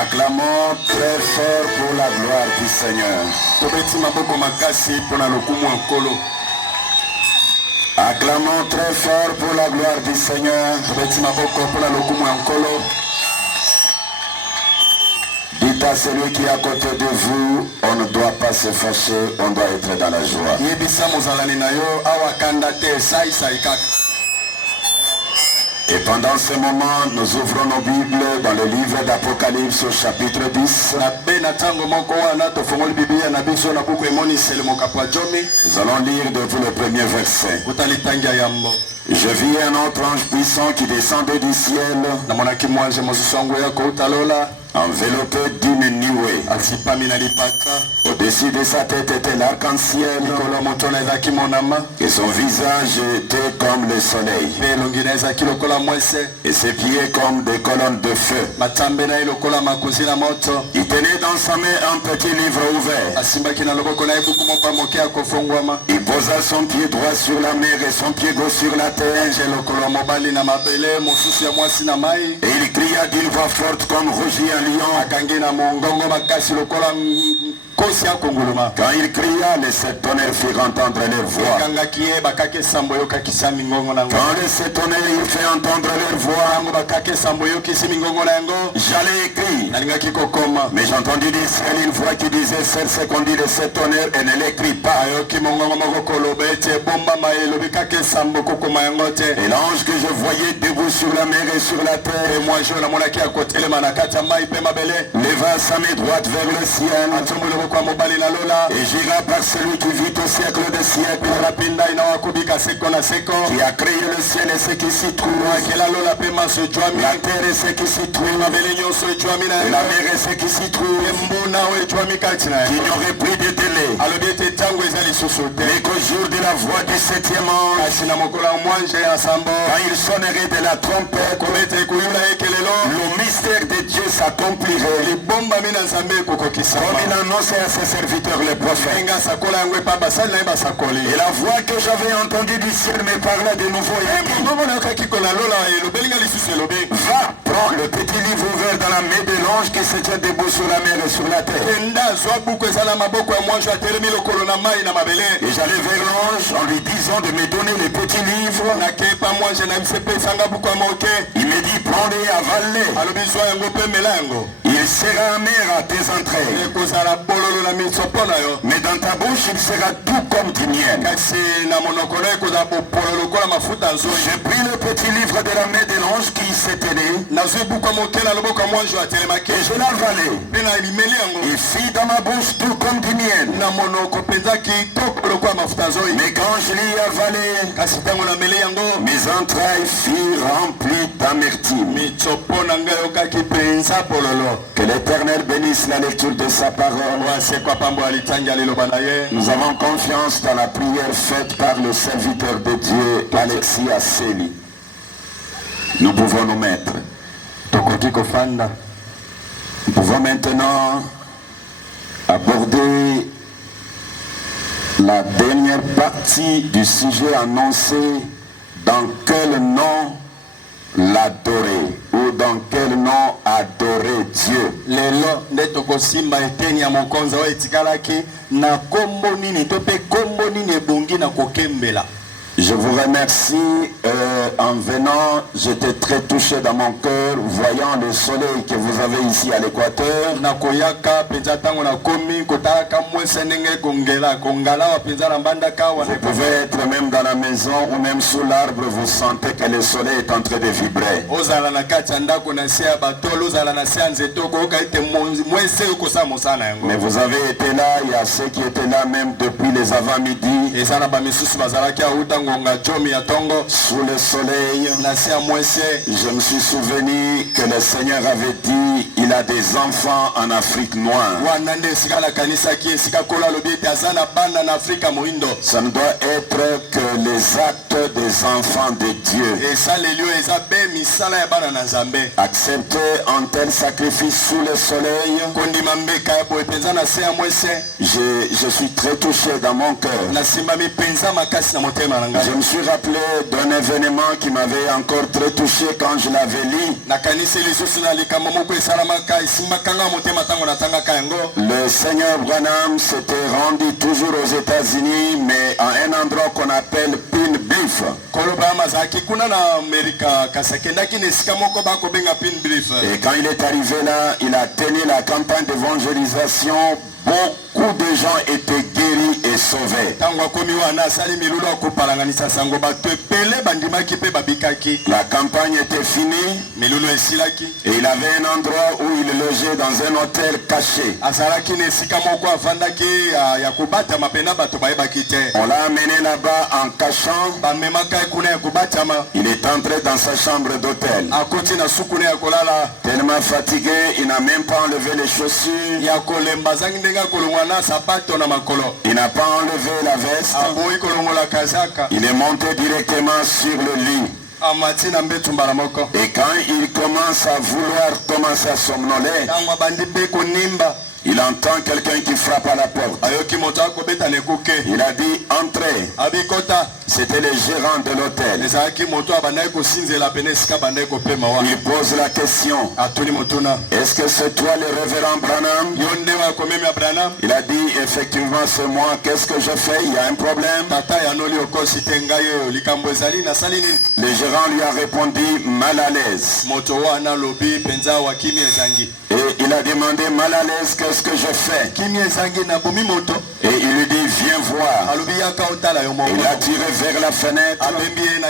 Acclamons très fort pour la gloire du Seigneur. Acclamons très fort pour la gloire du Seigneur. Dites à celui qui est à côté de vous, on ne doit pas se fâcher, on doit être dans la joie. Et pendant ce moment, nous ouvrons nos Bibles dans le livre d'Apocalypse au chapitre 10. Nous allons lire depuis le premier verset. Je vis un autre ange puissant qui descendait du ciel, enveloppé d'une nuée. Au-dessus de sa tête était l'arc-en-ciel, et son visage était comme le soleil, et ses pieds comme des colonnes de feu. Il tenait dans sa main un petit livre ouvert. Il posa son pied droit sur la mer et son pied gauche sur la terre, et il cria d'une voix forte comme rugit un lion. Quand il cria, les sept tonnerres firent entendre leur voix. Quand les sept tonnerres il fait entendre leur voix, j'allais écrire, mais j'ai entendu du ciel une voix qui disait: celle ce qu'on dit les sept tonnerres et ne l'écrit pas. Et l'ange que je voyais debout sur la mer et sur la terre leva sa main droite vers le ciel et jura par celui qui vit au siècle des siècles, qui a créé le ciel et ce qui s'y trouve, la terre et ce qui s'y trouve, et la mer et ce qui s'y trouve, qu'il n'y aurait plus de délai, mais qu'au jour de la voix du septième ange, quand il sonnerait de la trompette, le mystère de Dieu s'accomplirait, comme il annonçait à ses serviteurs les prophètes. Et la voix que j'avais entendue du ciel me parlait de nouveau et dit: va, prends le petit livre ouvert dans la main de l'ange qui se tient debout sur la mer et sur la terre. Et j'allais vers l'ange en lui disant de me donner le petit livre. Il me dit: prends-les et avale-les. Il sera amer à tes entrailles, mais dans ta bouche il sera tout comme du miel. J'ai pris le petit livre de la main de l'ange qui s'est tenu, et je l'ai avalé. Il fit dans ma bouche tout comme du miel. Mais quand je l'ai avalé, mes entrailles furent remplies d'amertume. Que l'Éternel bénisse la lecture de sa parole. Nous avons confiance dans la prière faite par le serviteur de Dieu, Alexis Asseli. Nous pouvons nous mettre. Nous pouvons maintenant aborder la dernière partie du sujet annoncé: dans quel nom l'adorer, ou dans quel nom adorer Dieu. Je vous remercie. En venant, j'étais très touché dans mon cœur, voyant le soleil que vous avez ici à l'équateur. Vous pouvez être même dans la maison ou même sous l'arbre, vous sentez que le soleil est en train de vibrer. Mais vous avez été là, il y a ceux qui étaient là même depuis les avant-midi. Sous le soleil, je me suis souvenu que le Seigneur avait dit: il a des enfants en Afrique noire. Ça ne doit être que les actes des enfants de Dieu. Accepter un tel sacrifice sous le soleil, je suis très touché dans mon cœur. Je me suis rappelé d'un événement qui m'avait encore très touché quand je l'avais lu. Le Seigneur Branham s'était rendu toujours aux États-Unis, mais à un endroit qu'on appelle Pin Bluff. Et quand il est arrivé là, il a tenu la campagne d'évangélisation. Beaucoup de gens étaient guéris et sauvés. La campagne était finie et il avait un endroit où il logeait dans un hôtel caché. On l'a amené là-bas en cachant. Il est entré dans sa chambre d'hôtel. Tellement fatigué, il n'a même pas enlevé les chaussures. Il n'a pas enlevé la veste. Il est monté directement sur le lit. Et quand il commence à vouloir commencer à somnoler, il entend quelqu'un qui frappe à la porte. Il a dit entrez. C'était le gérant de l'hôtel. Il pose la question. Est-ce que c'est toi le révérend Branham? Il a dit effectivement c'est moi. Qu'est-ce que je fais? Il y a un problème. Le gérant lui a répondu mal à l'aise. Et il a demandé mal à l'aise, qu'est-ce que je fais? Et il lui dit viens voir. Il a tiré vers la fenêtre.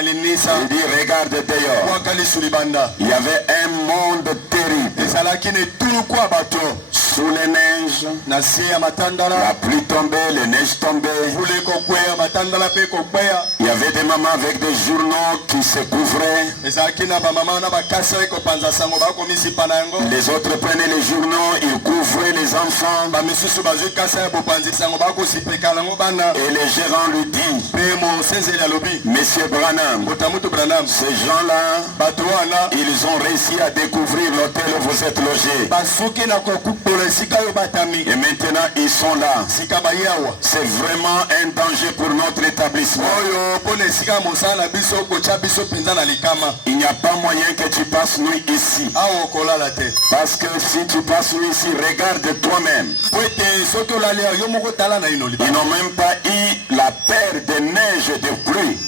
Il dit regarde dehors. Il y avait un monde terrible. Sous les neiges, la pluie tombait, les neiges tombaient. Il y avait des mamans avec des journaux qui se couvraient. Les autres prenaient les journaux, ils couvraient les enfants. Et le gérant lui dit, Monsieur Branham, ces gens-là, ils ont réussi à découvrir l'hôtel où vous êtes logé. Et maintenant ils sont là. C'est vraiment un danger pour notre établissement. Il n'y a pas moyen que tu passes nuit ici. Parce que si tu passes nuit ici, regarde toi-même. Ils n'ont même pas eu la paire de neige et de pluie.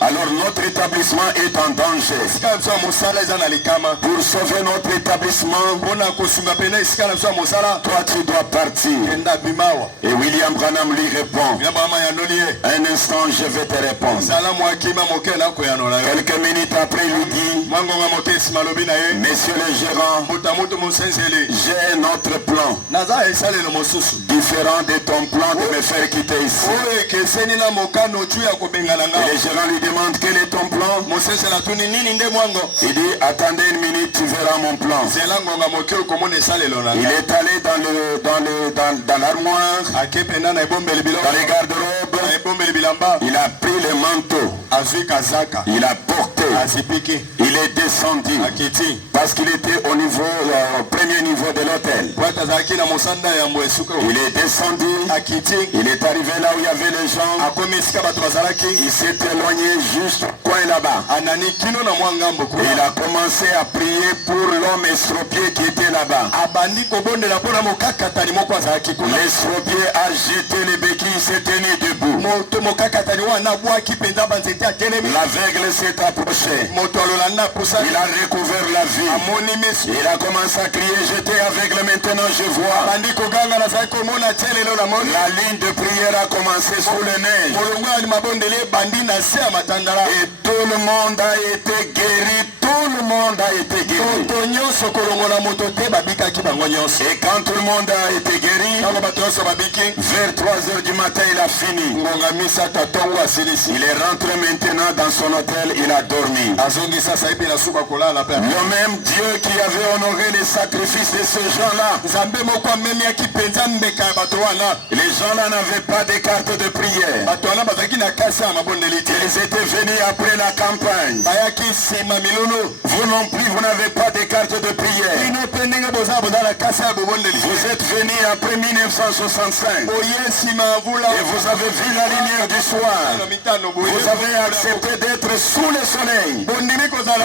Alors notre établissement est en danger. Pour sauver notre établissement, toi tu dois partir. Et William Branham lui répond, un instant je vais te répondre. Quelques minutes après il lui dit, Monsieur le gérant, j'ai un autre plan différent de ton plan de me faire quitter ici. Et le gérant lui demande quel est ton plan. Il dit attendez une minute, tu verras mon plan. Il est allé dans l'armoire, dans les garde-robes. Il a pris le manteau. Il a porté. Il est descendu parce qu'il était au premier niveau de l'hôtel. Il est descendu. Il est arrivé là où il y avait les gens. Il s'est éloigné juste au coin là-bas. Et il a commencé à prier pour l'homme estropié qui était là-bas. L'estropié a jeté les béquilles, il s'est tenu debout. L'aveugle s'est approché. Il a recouvert la vie. Il a commencé à crier, j'étais aveugle, maintenant je vois. La ligne de prière a commencé sous les neiges. Et tout le monde a été guéri. Tout le monde a été guéri. Et quand tout le monde a été guéri, vers 3 heures du matin il a fini. Il est rentré maintenant dans son hôtel, il a dormi. Le même Dieu qui avait honoré les sacrifices de ces gens-là. Les gens-là n'avaient pas de carte de prière. Ils étaient venus après la campagne. Vous non plus, vous n'avez pas de cartes de prière. Vous êtes venus après 1965 et vous avez vu la lumière du soir. Vous avez accepté d'être sous le soleil pour écouter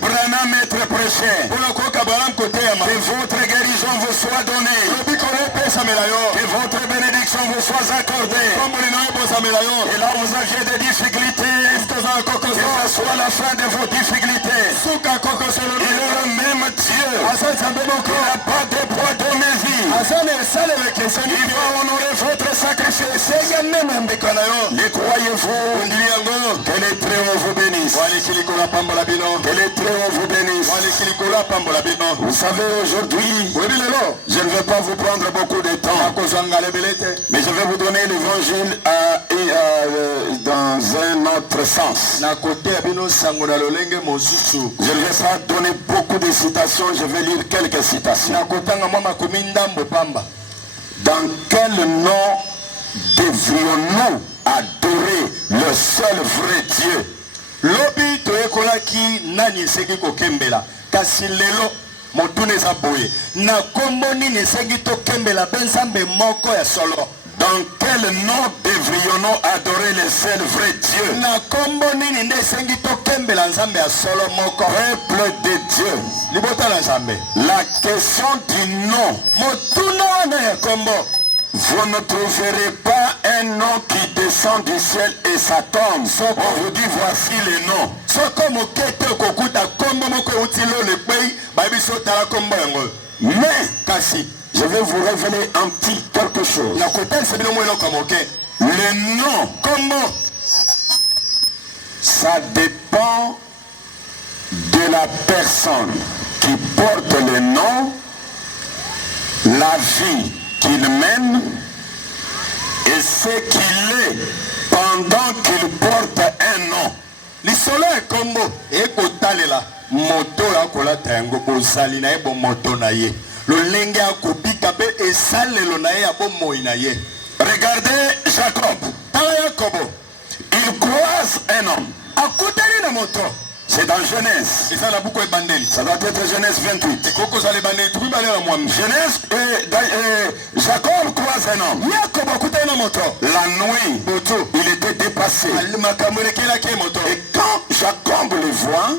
Branham être prêché. Que votre guérison vous soit donnée. Que votre bénédiction vous soit accordée. Et là vous aviez des difficultés, que ce soit la fin de vos difficultés. Il est le même Dieu. Il n'a pas de poids de mesure. Il va honorer votre sacrifice. Les croyez-vous? Que les Très-Hauts vous bénissent. Que les Très-Hauts vous bénissent. Vous savez, aujourd'hui, je ne vais pas vous prendre beaucoup de temps, mais je vais vous donner l'évangile dans un autre sens. Je ne vais pas donner beaucoup de citations, je vais lire quelques citations. Dans quel nom devrions-nous adorer le seul vrai Dieu? Lobi toyekolaki nani eseki kokembela kasi lelo motuna eza boye na kombo nini eseki tokembela mpe nzambe moko ya solo. Dans quel nom devrions-nous adorer le seul vrai Dieu? Na kombo nini nde esengi tokembela nzambe ya solo moko? Peuple de Dieu. Libota na nzambe. La question du nom. Motuna wana ya kombo. Vous ne trouverez pas un nom qui descend du ciel et ça tombe. On vous dit voici le nom. Mais je vais vous révéler un petit quelque chose. Le nom, ça dépend de la personne qui porte le nom, la vie qu'il mène et ce qu'il est pendant qu'il porte un nom. Lisolo e kombo e kotalela moto ya kolata yango kozali na ye bo moto na ye lolenge akobika pe esalelo na ye ya bomoi na ye. Regardez Jacob. Tala Yakobo, il croise un homme. akutani na moto. C'est dans Genèse. Ça doit être Genèse 28. Genèse, Jacob croise un homme. La nuit, il était dépassé. Et quand Jacob le voit,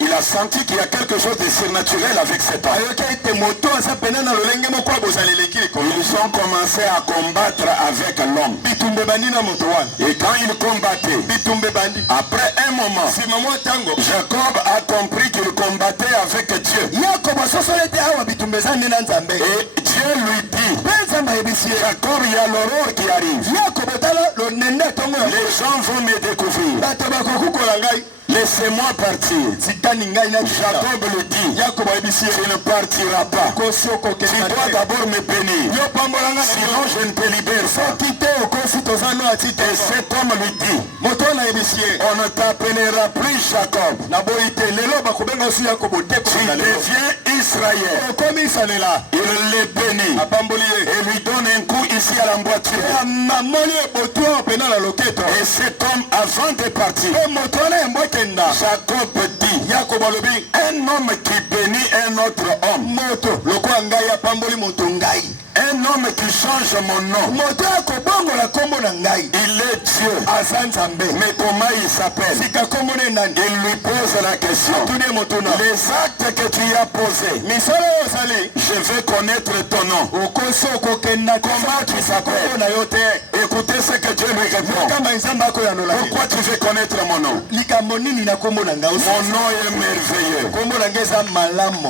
il a senti qu'il y a quelque chose de surnaturel avec cet homme. Ils ont commencé à combattre avec l'homme. Et quand ils combattaient, après un moment, Jacob a compris qu'il combattait avec Dieu. Et Dieu lui dit, Jacob, il y a l'aurore qui arrive. Les gens vont me découvrir. Laissez-moi partir. Jacob le dit, tu ne partiras pas. Tu dois d'abord me bénir. Sinon je ne te libère pas. Et cet homme lui dit, on ne t'appellera plus Jacob. Tu deviens Israël. Il le bénit et lui donne un coup ici à l'emboîture. Et cet homme, avant de partir, Jacob dit, un homme qui bénit un autre homme, un homme qui change mon nom, il est Dieu. Mais comment il s'appelle? Il lui pose la question. Les actes que tu as posés, je veux connaître ton nom. Comment tu s'appelles? Écoutez ce que Dieu lui répond. Pourquoi tu veux connaître mon nom? Mon nom est merveilleux.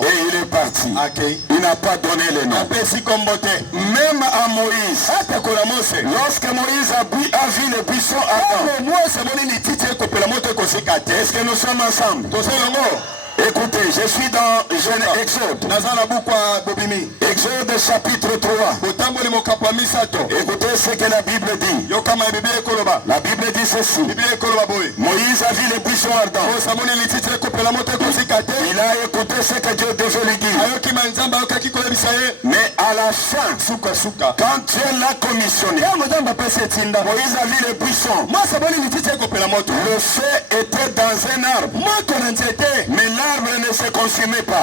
Et il est parti. Il n'a pas donné le nom. Même à Moïse, lorsque Moïse a vu le buisson ardent, est-ce que nous sommes ensemble? Écoutez, je suis dans Exode. Exode chapitre 3. Écoutez ce que la Bible dit. La Bible dit ceci. Moïse a vu les buissons ardents. Il a écouté ce que Dieu devait lui dire. Mais à la fin, quand Dieu l'a commissionné, Moïse a vu les buissons. Le feu était dans un arbre. Mais l'arbre ne se consumait pas.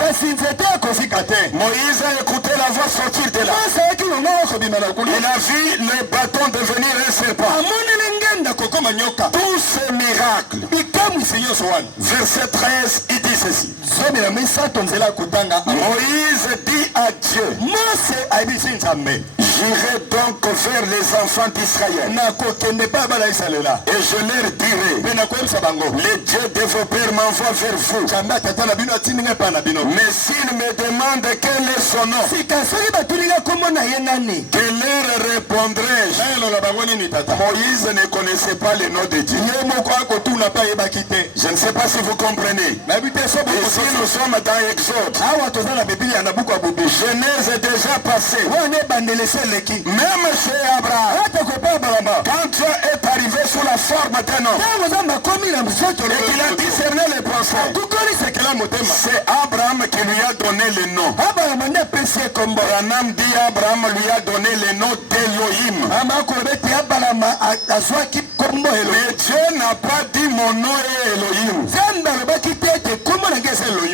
Moïse a écouté la voix sortir de là. Il a vu le bâton devenir un serpent. Tous ces miracles. Verset 13, il dit ceci. Moïse dit à Dieu, j'irai donc vers les enfants d'Israël et je leur dirai, les dieux de vos pères m'envoient vers vous. Mais s'ils me demandent quel est son nom, que leur répondrai-je? Moïse ne connaissait pas le nom de Dieu. Je ne sais pas si vous comprenez. Ici nous sommes dans Exode. Genèse est déjà passé. Même chez Abraham, quand Dieu est arrivé sous la forme d'un homme et qu'il a discerné les pensées, c'est Abraham qui lui a donné le nom. Branham dit Abraham lui a donné le nom d'Elohim. Mais Dieu n'a pas dit mon nom est Elohim.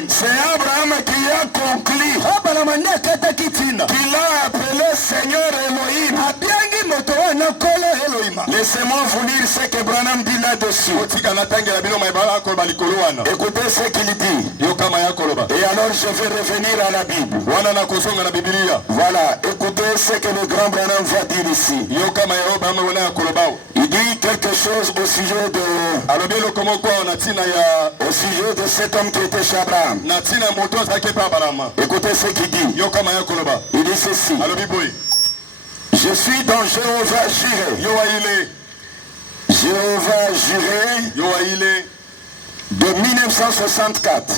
C'est Abraham qui a conclu qu'il a appelé Seigneur Elohim. Laissez-moi vous lire ce que Branham dit là-dessus. Écoutez ce qu'il dit. Et alors je vais revenir à la Bible. Voilà, écoutez ce que le grand Branham va dire ici. Il dit quelque chose au sujet de cet homme qui était chez Abraham. Écoutez ce qu'il dit. Il dit ceci. Je suis dans Jéhovah Jireh. Jéhovah Jireh de 1964.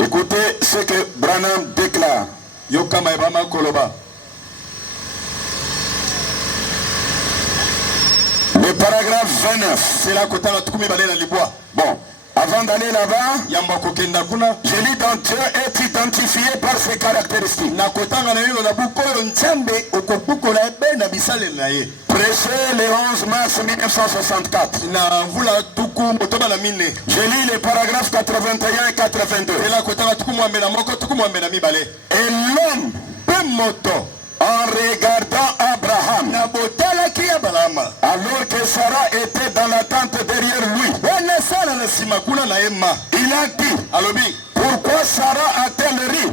Écoutez ce que Branham déclare. Le paragraphe 29. Bon. Avant d'aller là-bas, je lis dans Dieu est identifié par ses caractéristiques. Prêché le 11 mars 1964. Je lis les paragraphes 81 et 82. Et l'homme, en regardant Abraham, alors que Sarah était dans la tente derrière lui, il a dit, pourquoi Sarah a-t-elle ri?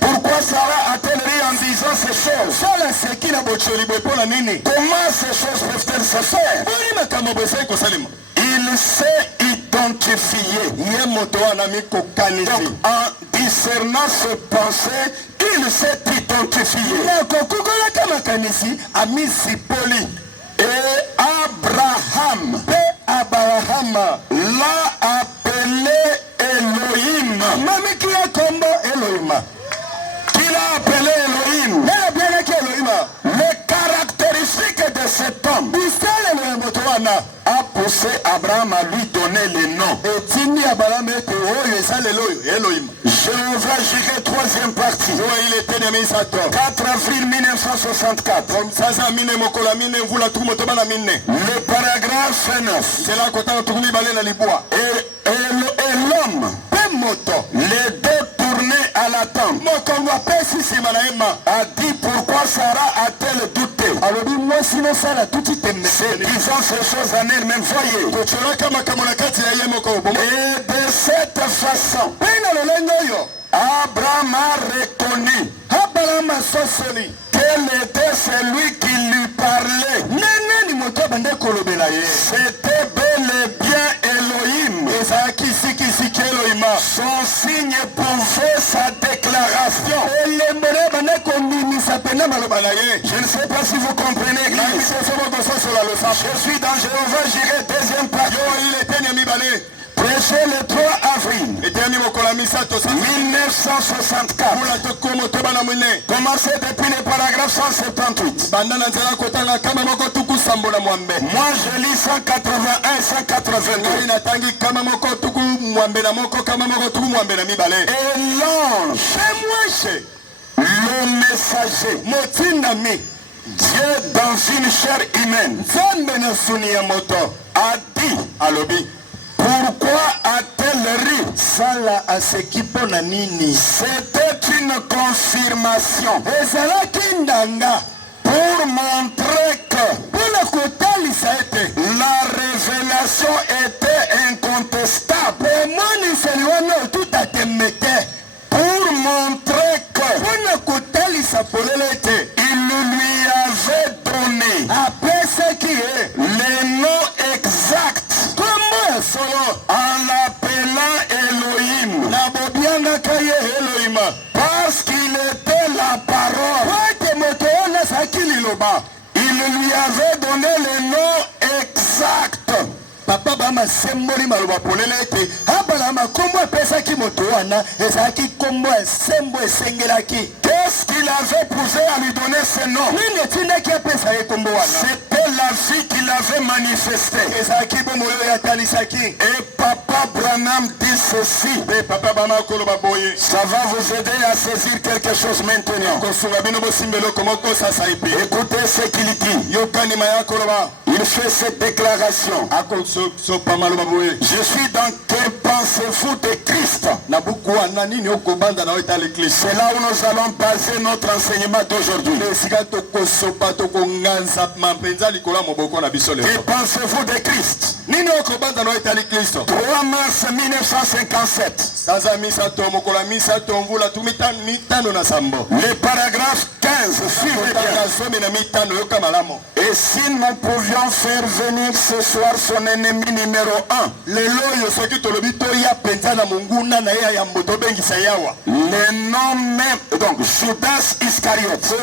Pourquoi Sarah a-t-elle ri en disant ces choses? Comment ces choses peuvent-elles se faire? Il s'est identifié. Donc, en discernant ses pensées, il s'est identifié. Et Abraham l'a appelé Elohim. Qui l'a appelé Elohim? Les caractéristiques de cet homme a poussé Abraham à lui donner le nom. Jéhovah Jireh, troisième partie. 4 avril 1964. Le paragraphe 9. Et l'homme, les deux tournés à la tente, a dit pourquoi Sarah a-t-elle douté? C'est disant ces choses en elle-même, voyez. Et de cette façon, Abraham a reconnu quel était celui qui lui parlait. C'était bel et bien Elohim. Son signe prouvait sa déclaration. Je ne sais pas si vous comprenez. Je suis dans Jéhovah Jireh, deuxième partie. Prêché le 3 avril 1964. Commencé depuis le paragraphe 178. Moi je lis 181 et 182. Et l'ange, le messager, Dieu dans une chair humaine, a dit, pourquoi a-t-elle ri? sala aseki pona nini? C'était une confirmation Ezalaki ndanga pour montrer que pona kotalisa ete la révélation était incontestable. emoniseli wana tutatemete Pour montrer que pona kotalisa polele ete il lui avait donné apesaki ye les noms exacts kombo ya solo en l'appelant Elohim, na bobiangaka ye Elohima parce qu'il était la parole. po ete moto wana azalaki liloba. Il lui avait donné les noms exacts. Papa bama semboli maloba polele ete abala makombo apesaki moto wana ezalaki kombo ya sembo esengelaki. Qu'est-ce qu'il avait poussé à lui donner ce nom? Nini etindaki apesa ye kombo wana? C'était la vie qu'il avait manifestée. Ezalaki bomoi oyo atalisaki. Et Papa Branham dit ceci. Pe papa bama koloba boye. Ça va vous aider à saisir quelque chose maintenant. Kosunga bino bosimbelo komoko sasa ipi. Écoutez ce qu'il dit. Yokani maya koloba. Il fait cette déclaration. So pamaloba boye. Je suis dans quel pensez-vous de Christ? Na buku wana nini okobanda na oita l'église. C'est là où nous allons baser notre enseignement d'aujourd'hui. Esika tokosopa tokonganza mampenza likolo moboko na biso lelo. Que pensez-vous de Christ? Nini okobanda na oita l'église. 3 mars 1957. Saza misato mokola misato mvula mitano na sambo. Le paragraphe 15 suivez bien. Et si nous pouvions faire venir ce soir son ennemi numéro 1, le nom même, donc Judas Iscariote,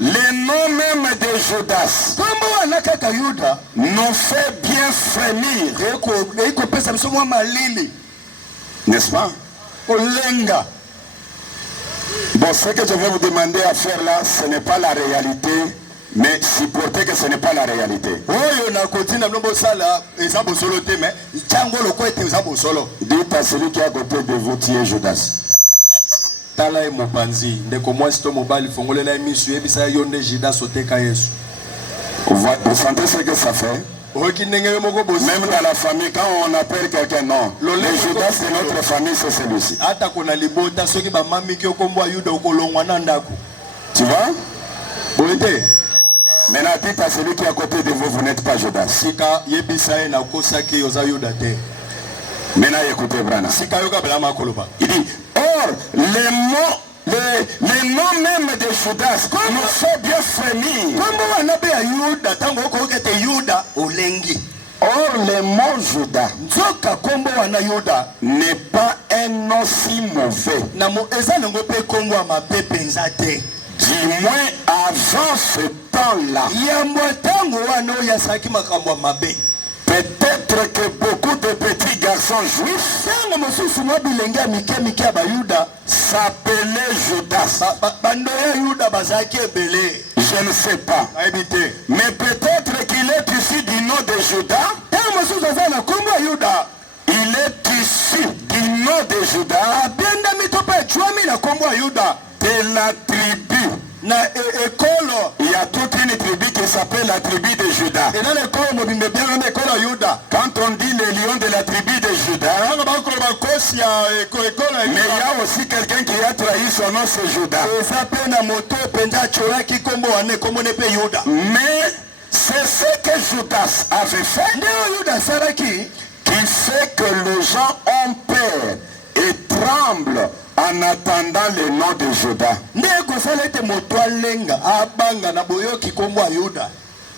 le nom même de Judas nous fait bien frémir, n'est-ce pas? Bon, ce que je vais vous demander à faire là, ce n'est pas la réalité, mais supportez que ce n'est pas la réalité. Dites à celui qui est à côté de vous, tu es Judas. Vous sentez ce que ça fait? Même dans la famille, quand on appelle quelqu'un, non. Le Judas de notre famille, c'est celui-ci. Tu vois? Maintenant, dites à celui qui est à côté de vous, vous n'êtes pas Judas. Maintenant, écoutez, Brana. Il dit, or, les noms même de Judas nous fait bien frémir. Or, le mot Judas n'est pas un nom si mauvais. Du moins avant ce temps-là. Peut-être que beaucoup de petits garçons juifs s'appelaient Judas. Je ne sais pas. Mais peut-être qu'il est issu du nom de Judas. Il est issu du nom de Judas. De la tribu. Il y a toute une tribu qui s'appelle la tribu de Judas. Quand on dit le lion de la tribu de Judas, mais il y a aussi quelqu'un qui a trahi son nom, c'est Judas. Mais c'est ce que Judas avait fait qui fait que les gens ont peur et tremblent en attendant le nom de Judas.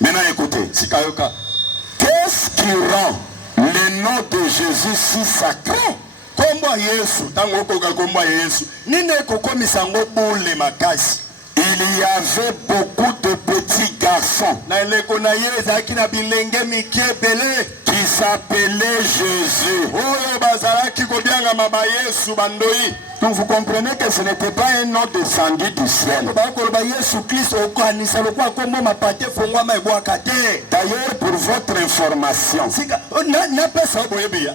Maintenant écoutez. Qu'est-ce qui rend le nom de Jésus si sacré? Il y avait beaucoup de petits garçons qui s'appelaient Jésus. Donc vous comprenez que ce n'était pas un nom descendu du ciel. D'ailleurs, pour votre information,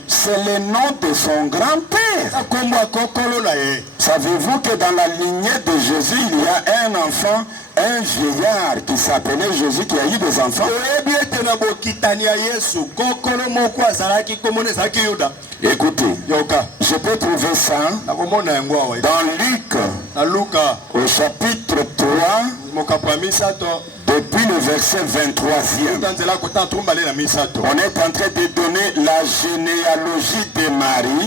c'est le nom de son grand-père. Savez-vous que dans la lignée de Jésus, il y a un enfant, un vieillard qui s'appelait Jésus, qui a eu des enfants? Écoutez, je peux trouver ça dans Luc, au chapitre 3, depuis le verset 23e. On est en train de donner la généalogie de Marie,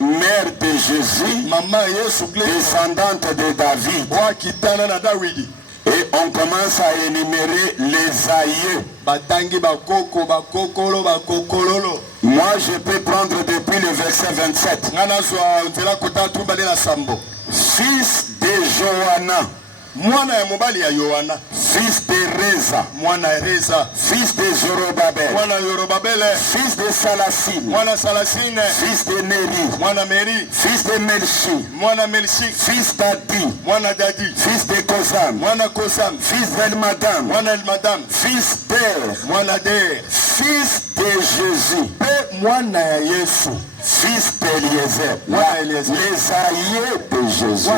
mère de Jésus, descendante de David. Et on commence à énumérer les aïeux. Moi, je peux prendre depuis le verset 27. Fils de Johanna, fils de Reza, fils de Zorobabel, fils de Salasine, fils de Neri, fils de Melchi, fils d'Adi, fils de Kozam, fils d'Elmadam, fils d'Er, fils de Jésus, fils d'Eliezer, les aïeux de Jésus.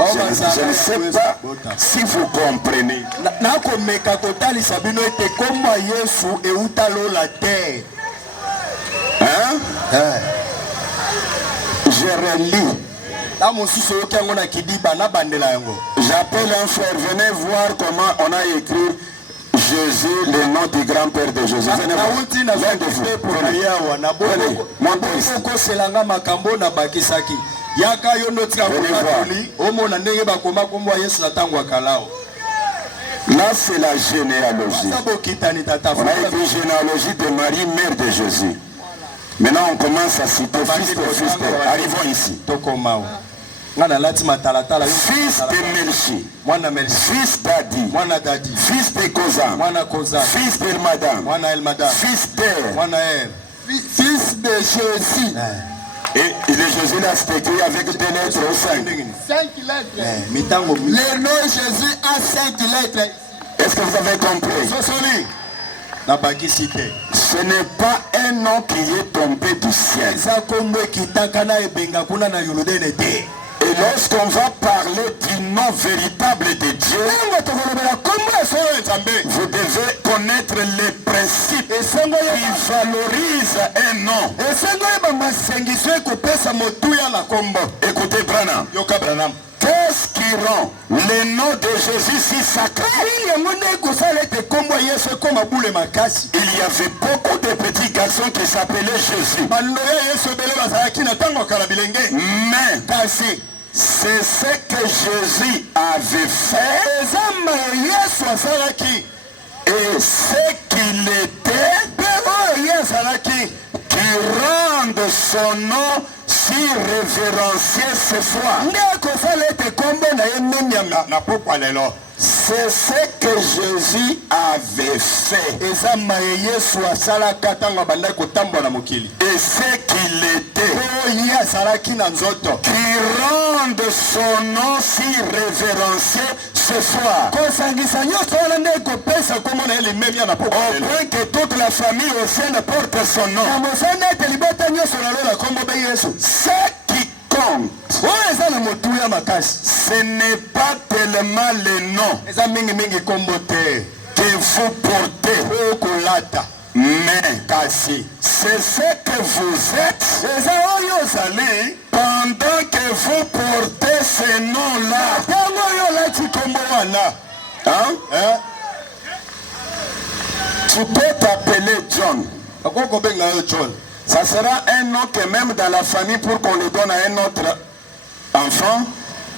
Je ne sais pas si vous comprenez. Hein? Je relis. J'appelle un frère, venez voir comment on a écrit Jésus, le nom du grand-père de Jésus. Venez voir. Là, c'est la généalogie. On a écrit généalogie de Marie, mère de Jésus. Maintenant, on commence à citer fils de fils de. Arrivons ici. Fils de Melchi, fils d'Adi, fils de Kozam, fils d'Elmadam, fils d'Er, fils de Jésus. Et le Jésus là, c'est écrit avec des lettres au 5. 5 lettres. Le nom Jésus a 5 lettres. Est-ce que vous avez compris? Ce n'est pas un nom qui est tombé du ciel. Et lorsqu'on va parler du nom véritable de Dieu, vous devez connaître les principes qui valorisent un nom. Écoutez Branham. Qu'est-ce qui rend le nom de Jésus si sacré? Il y avait beaucoup de petits garçons qui s'appelaient Jésus. Mais c'est ce que Jésus avait fait et ce qu'il était qui rende son nom si révérencié ce soir. C'est ce que Jésus avait fait. Et ce qu'il était qui rende son nom si révérencié ce soir. Au point que toute la famille au sein porte son nom. Ce qui compte, ce n'est pas tellement le nom que vous portez, mais c'est ce que vous êtes pendant que vous portez ce nom-là. Hein? Tu peux t'appeler John. Ça sera un nom que même dans la famille, pour qu'on le donne à un autre enfant,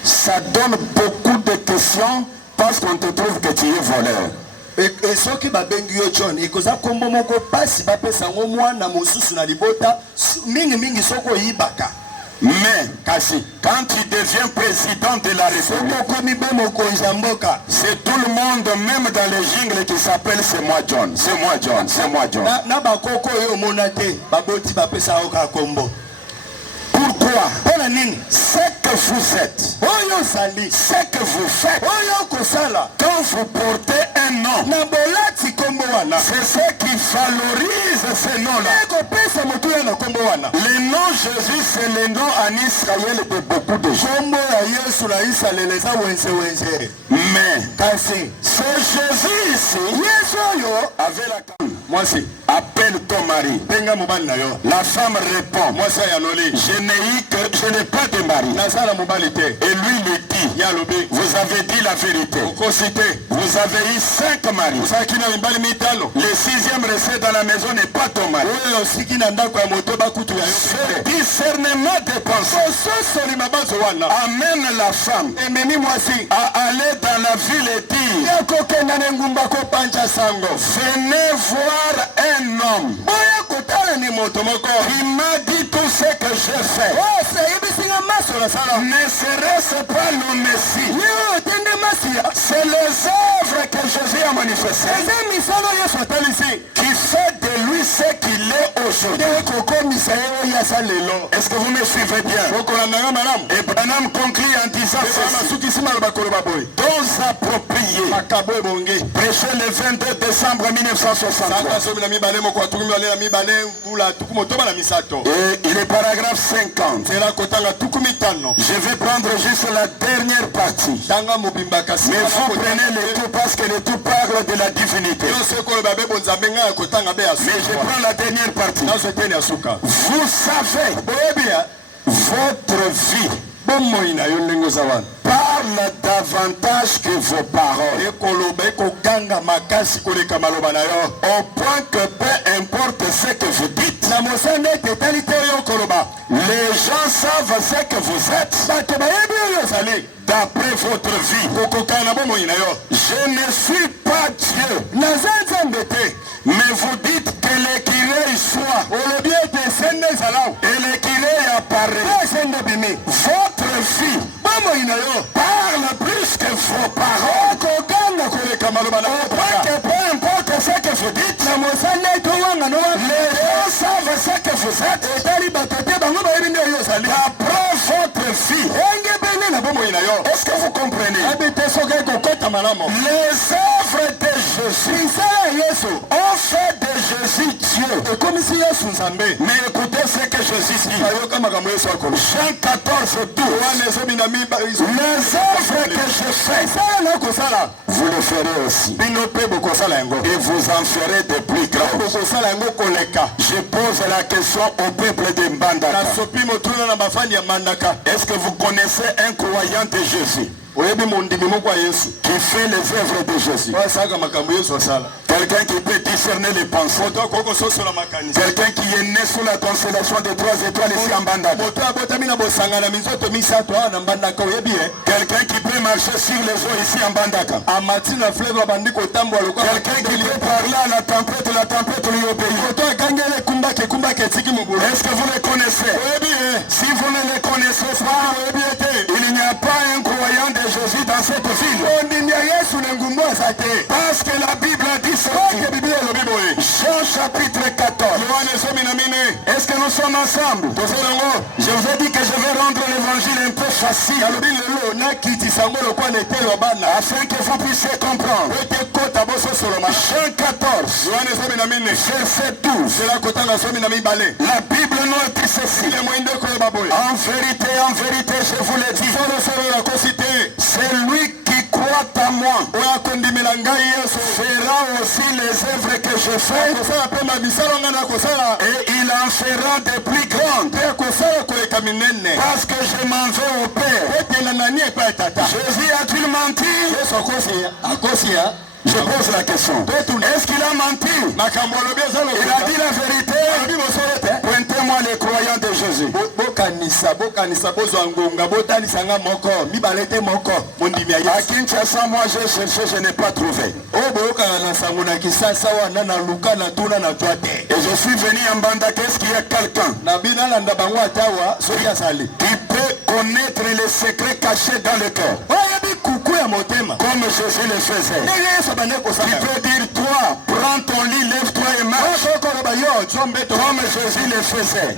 ça donne beaucoup de questions parce qu'on te trouve que tu es voleur. Et ce qui m'a bengi yo John, et que ça comme moko passe, va passer un mois na mosusu na libota, mingi soko yibaka. Mais quand tu deviens président de la République, c'est tout le monde, même dans les jingles, qui s'appelle c'est moi John, c'est moi John, c'est moi John. Pourquoi? Ce que vous êtes, ce que vous faites, quand vous portez un nom, c'est ce qui valorise ce nom-là. Le nom Jésus, c'est le nom en Israël de beaucoup de gens. Mais ce Jésus ici avait la canne. Appelle ton mari. La femme répond, je n'ai pas de mari. Et lui lui dit, vous avez dit la vérité. Vous avez eu 5 maris. Le 6e resté dans la maison n'est pas ton mari. Ce discernement des pensées amène la femme à aller dans la ville et dire, venez voir un homme qui m'a dit tout ce que j'ai fait. Ne serait-ce pas le Messie? C'est les œuvres que Jésus a manifestées qui fait de lui ce qu'il est aujourd'hui. Est-ce que vous me suivez bien? Et Branham conclut en disant ceci: dons appropriés, prêché le 22 décembre 1963. Et il est paragraphe 50. Je vais prendre juste la dernière partie. Mais vous prenez le tout parce que le tout parle de la divinité. Mais je prends la dernière partie. Vous savez, votre vie parle davantage que vos paroles. Au point que peu importe ce que vous dites, les gens savent ce que vous êtes d'après votre vie. Je ne suis pas Dieu, mais vous dites que l'écrivain soit et l'écrivain apparaît. Votre vie parle plus que vos paroles. Peu importe ce que vous dites, les gens savent ce que vous êtes d'après votre vie. Est-ce que vous comprenez? Les œuvres de Jésus ont fait de Jésus Dieu. Mais écoutez ce que Jésus dit. Jean 14, 12. Les œuvres que je fais, vous le ferez aussi. Et vous en ferez de plus grands. Je pose la question au peuple de Mbandaka. Est-ce que vous connaissez un croyant de Jésus qui fait les œuvres de Jésus? Quelqu'un qui peut discerner les pensées. Quelqu'un qui est né sous la constellation des 3 étoiles ici en Mbandaka. Quelqu'un qui peut marcher sur les eaux ici en Mbandaka. Quelqu'un qui peut parler à la tempête lui obéit. Est-ce que vous les connaissez? Si vous ne les connaissez pas, il n'y a pas un croyant de Jésus dans cette ville. Parce que la Bible dit ceci. Jean chapitre 14. Est-ce que nous sommes ensemble? Je vous ai dit que je vais rendre l'évangile un peu facile afin que vous puissiez comprendre. Jean 14 verset 12. La Bible nous dit ceci: en vérité je vous le dis, c'est lui qui croit à moi fera aussi les œuvres que je fais, et il en fera de plus grandes, parce que je m'en vais au Père. Jésus a-t-il menti? Je pose la question. Est-ce qu'il a menti? Il a dit la vérité. Pointez-moi les croyants de Jésus. bokanisa bozo ngonga botalisa nga moko mibalete moko mondimi ya Yesu. À Kinshasa, moi j'ai cherché, je n'ai pas trouvé. O boka na sango na Kisasa wana na luka na tuna na twate. Et je suis venu en Mbandaka. Est-ce qu'il y a quelqu'un Na bina landa bango atawa soki asali qui peut connaître les secrets cachés dans le cœur? Comme Jésus le faisait. Qui peut dire toi, prends ton lit, lève-toi et marche. Comme Jésus le faisait.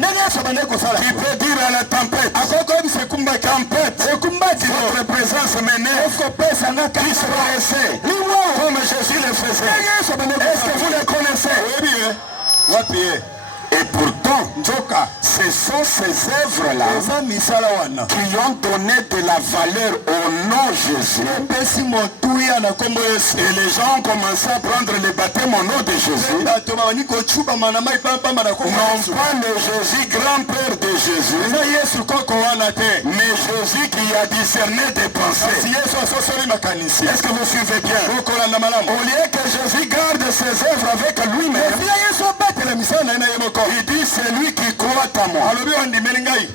Qui peut dire à la tempête, votre présence m'énerve, qui se laissait. Comme Jésus le faisait. Est-ce que vous le connaissez? Et pourtant, ce sont ces œuvres-là qui ont donné de la valeur au nom de Jésus. Et les gens ont commencé à prendre le baptême au nom de Jésus. Non pas le Jésus, grand-père de Jésus, mais Jésus qui a discerné des pensées. Est-ce que vous suivez bien? Au lieu que Jésus garde ses œuvres avec lui-même, il dit celui qui croit à moi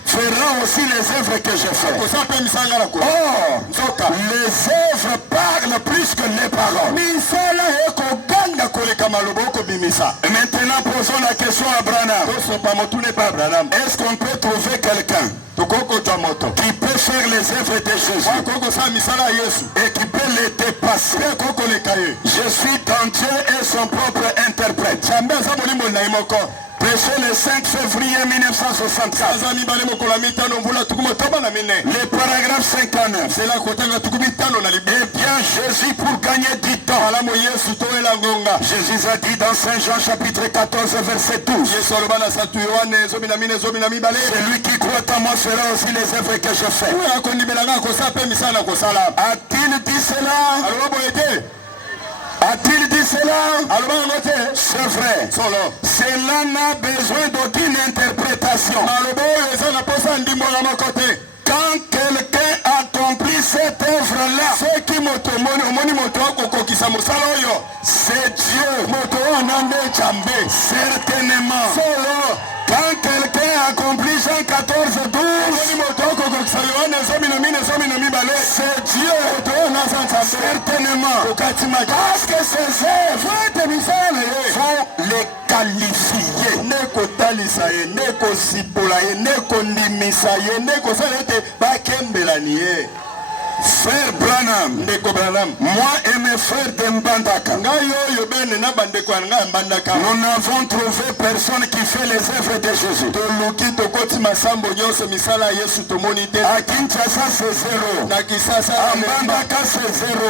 fera aussi les œuvres que je fais. Or, les œuvres parlent plus que les paroles. Et maintenant posons la question à Branham. Est-ce qu'on peut trouver quelqu'un qui peut faire les œuvres de Jésus et qui peut les dépasser? Je suis dans Dieu et son propre interprète. Prêché le 5 février 1964. Le paragraphe 59. Eh bien, Jésus, pour gagner du temps, Jésus a dit dans Saint Jean chapitre 14 verset 12, celui qui croit en moi fera aussi les œuvres que je fais. A-t-il dit cela? A-t-il dit cela? C'est vrai. Cela n'a besoin d'aucune interprétation. Quand quelqu'un accomplit cette œuvre-là, c'est Dieu. Certainement. Quand quelqu'un accomplit Jean 14, 12, c'est Dieu. Certainement. Parce que ces œuvres vont les qualifier. Frère Branham, moi et mes frères de Mbandaka, nous n'avons trouvé personne qui fait les œuvres de Jésus. À Kinshasa c'est zéro. À Mbandaka c'est zéro.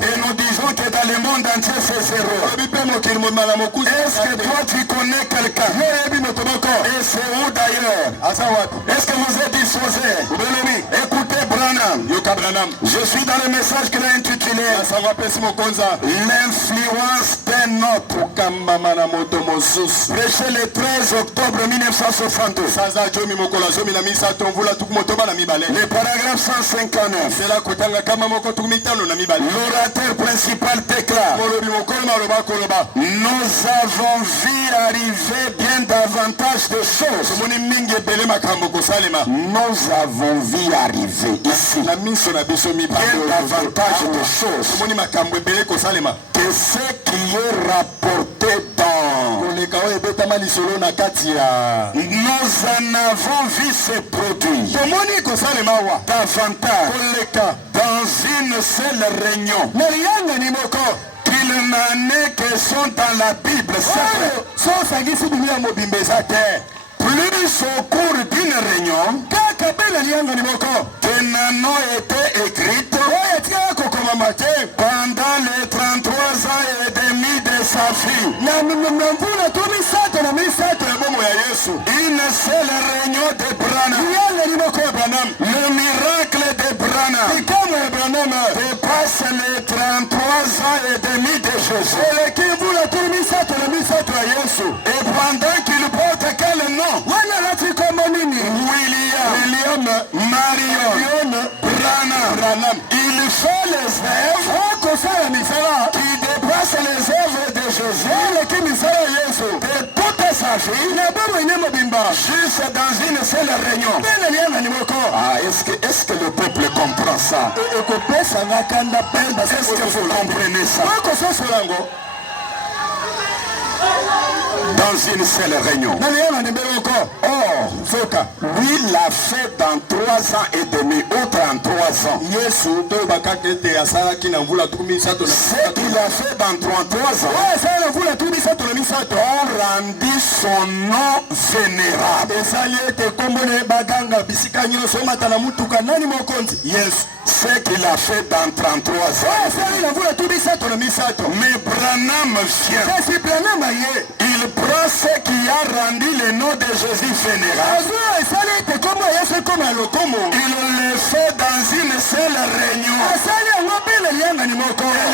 Et nous disons que dans le monde entier c'est zéro. Est-ce que toi tu connais quelqu'un? Et c'est où d'ailleurs? Est-ce que vous êtes disposé? Écoutez Branham. Je suis dans le message qu'il a intitulé l'influence d'un autre. Prêché le 13 octobre 1962. Le paragraphe 159. L'orateur principal déclare: nous avons vu arriver bien davantage de choses. Nous avons vu arriver ici bien davantage de choses que ce qui est rapporté dans. Nous en avons vu se produire davantage dans une seule réunion. Il n'en est que sont dans la Bible. Plus au cours d'une réunion que n'en ont été écrites pendant les 33 ans et demi de sa vie. Une seule réunion de Branham. Le miracle de Branham dépasse les 33 ans et demi de Jésus. Et pendant qu'il porte quel nom? William Marion Branham. Il fait les œuvres qui dépassent les œuvres de Jésus de toute sa vie, juste dans une seule réunion. Ah, est-ce que le peuple comprend ça? Est-ce que vous comprenez ça? Dans une seule réunion. Or, lui l'a fait dans 3 ans et demi, autre en 3 ans. Ce qu'il a fait dans 33 ans, ont rendu son nom vénérable. Ce qu'il a fait dans 33 ans. Mais Branham vient. Il prend ce qui a rendu le nom de Jésus vénérable. Il le fait dans une seule réunion. Et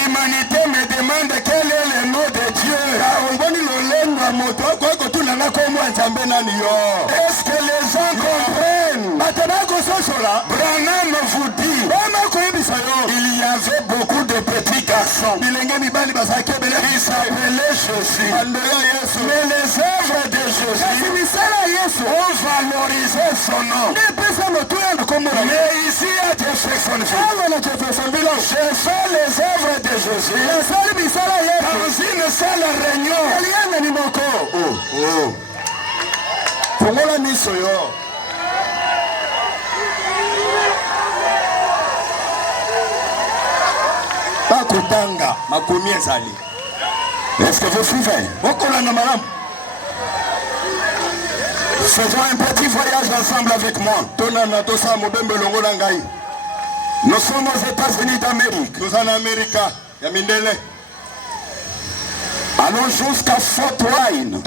l'humanité me demande quel est le nom de Dieu. Est-ce que les gens comprennent? Branham vous dit, il y avait beaucoup de petits garçons qui s'appelaient Jésus. Mais les œuvres de Jésus ont valorisé son nom. Mais ici à Jeffersonville, je fais les œuvres de Jésus dans une seule réunion. Est-ce que vous suivez? Faisons un petit voyage ensemble avec moi. Nous sommes aux États-Unis d'Amérique. Allons jusqu'à Fort Wayne.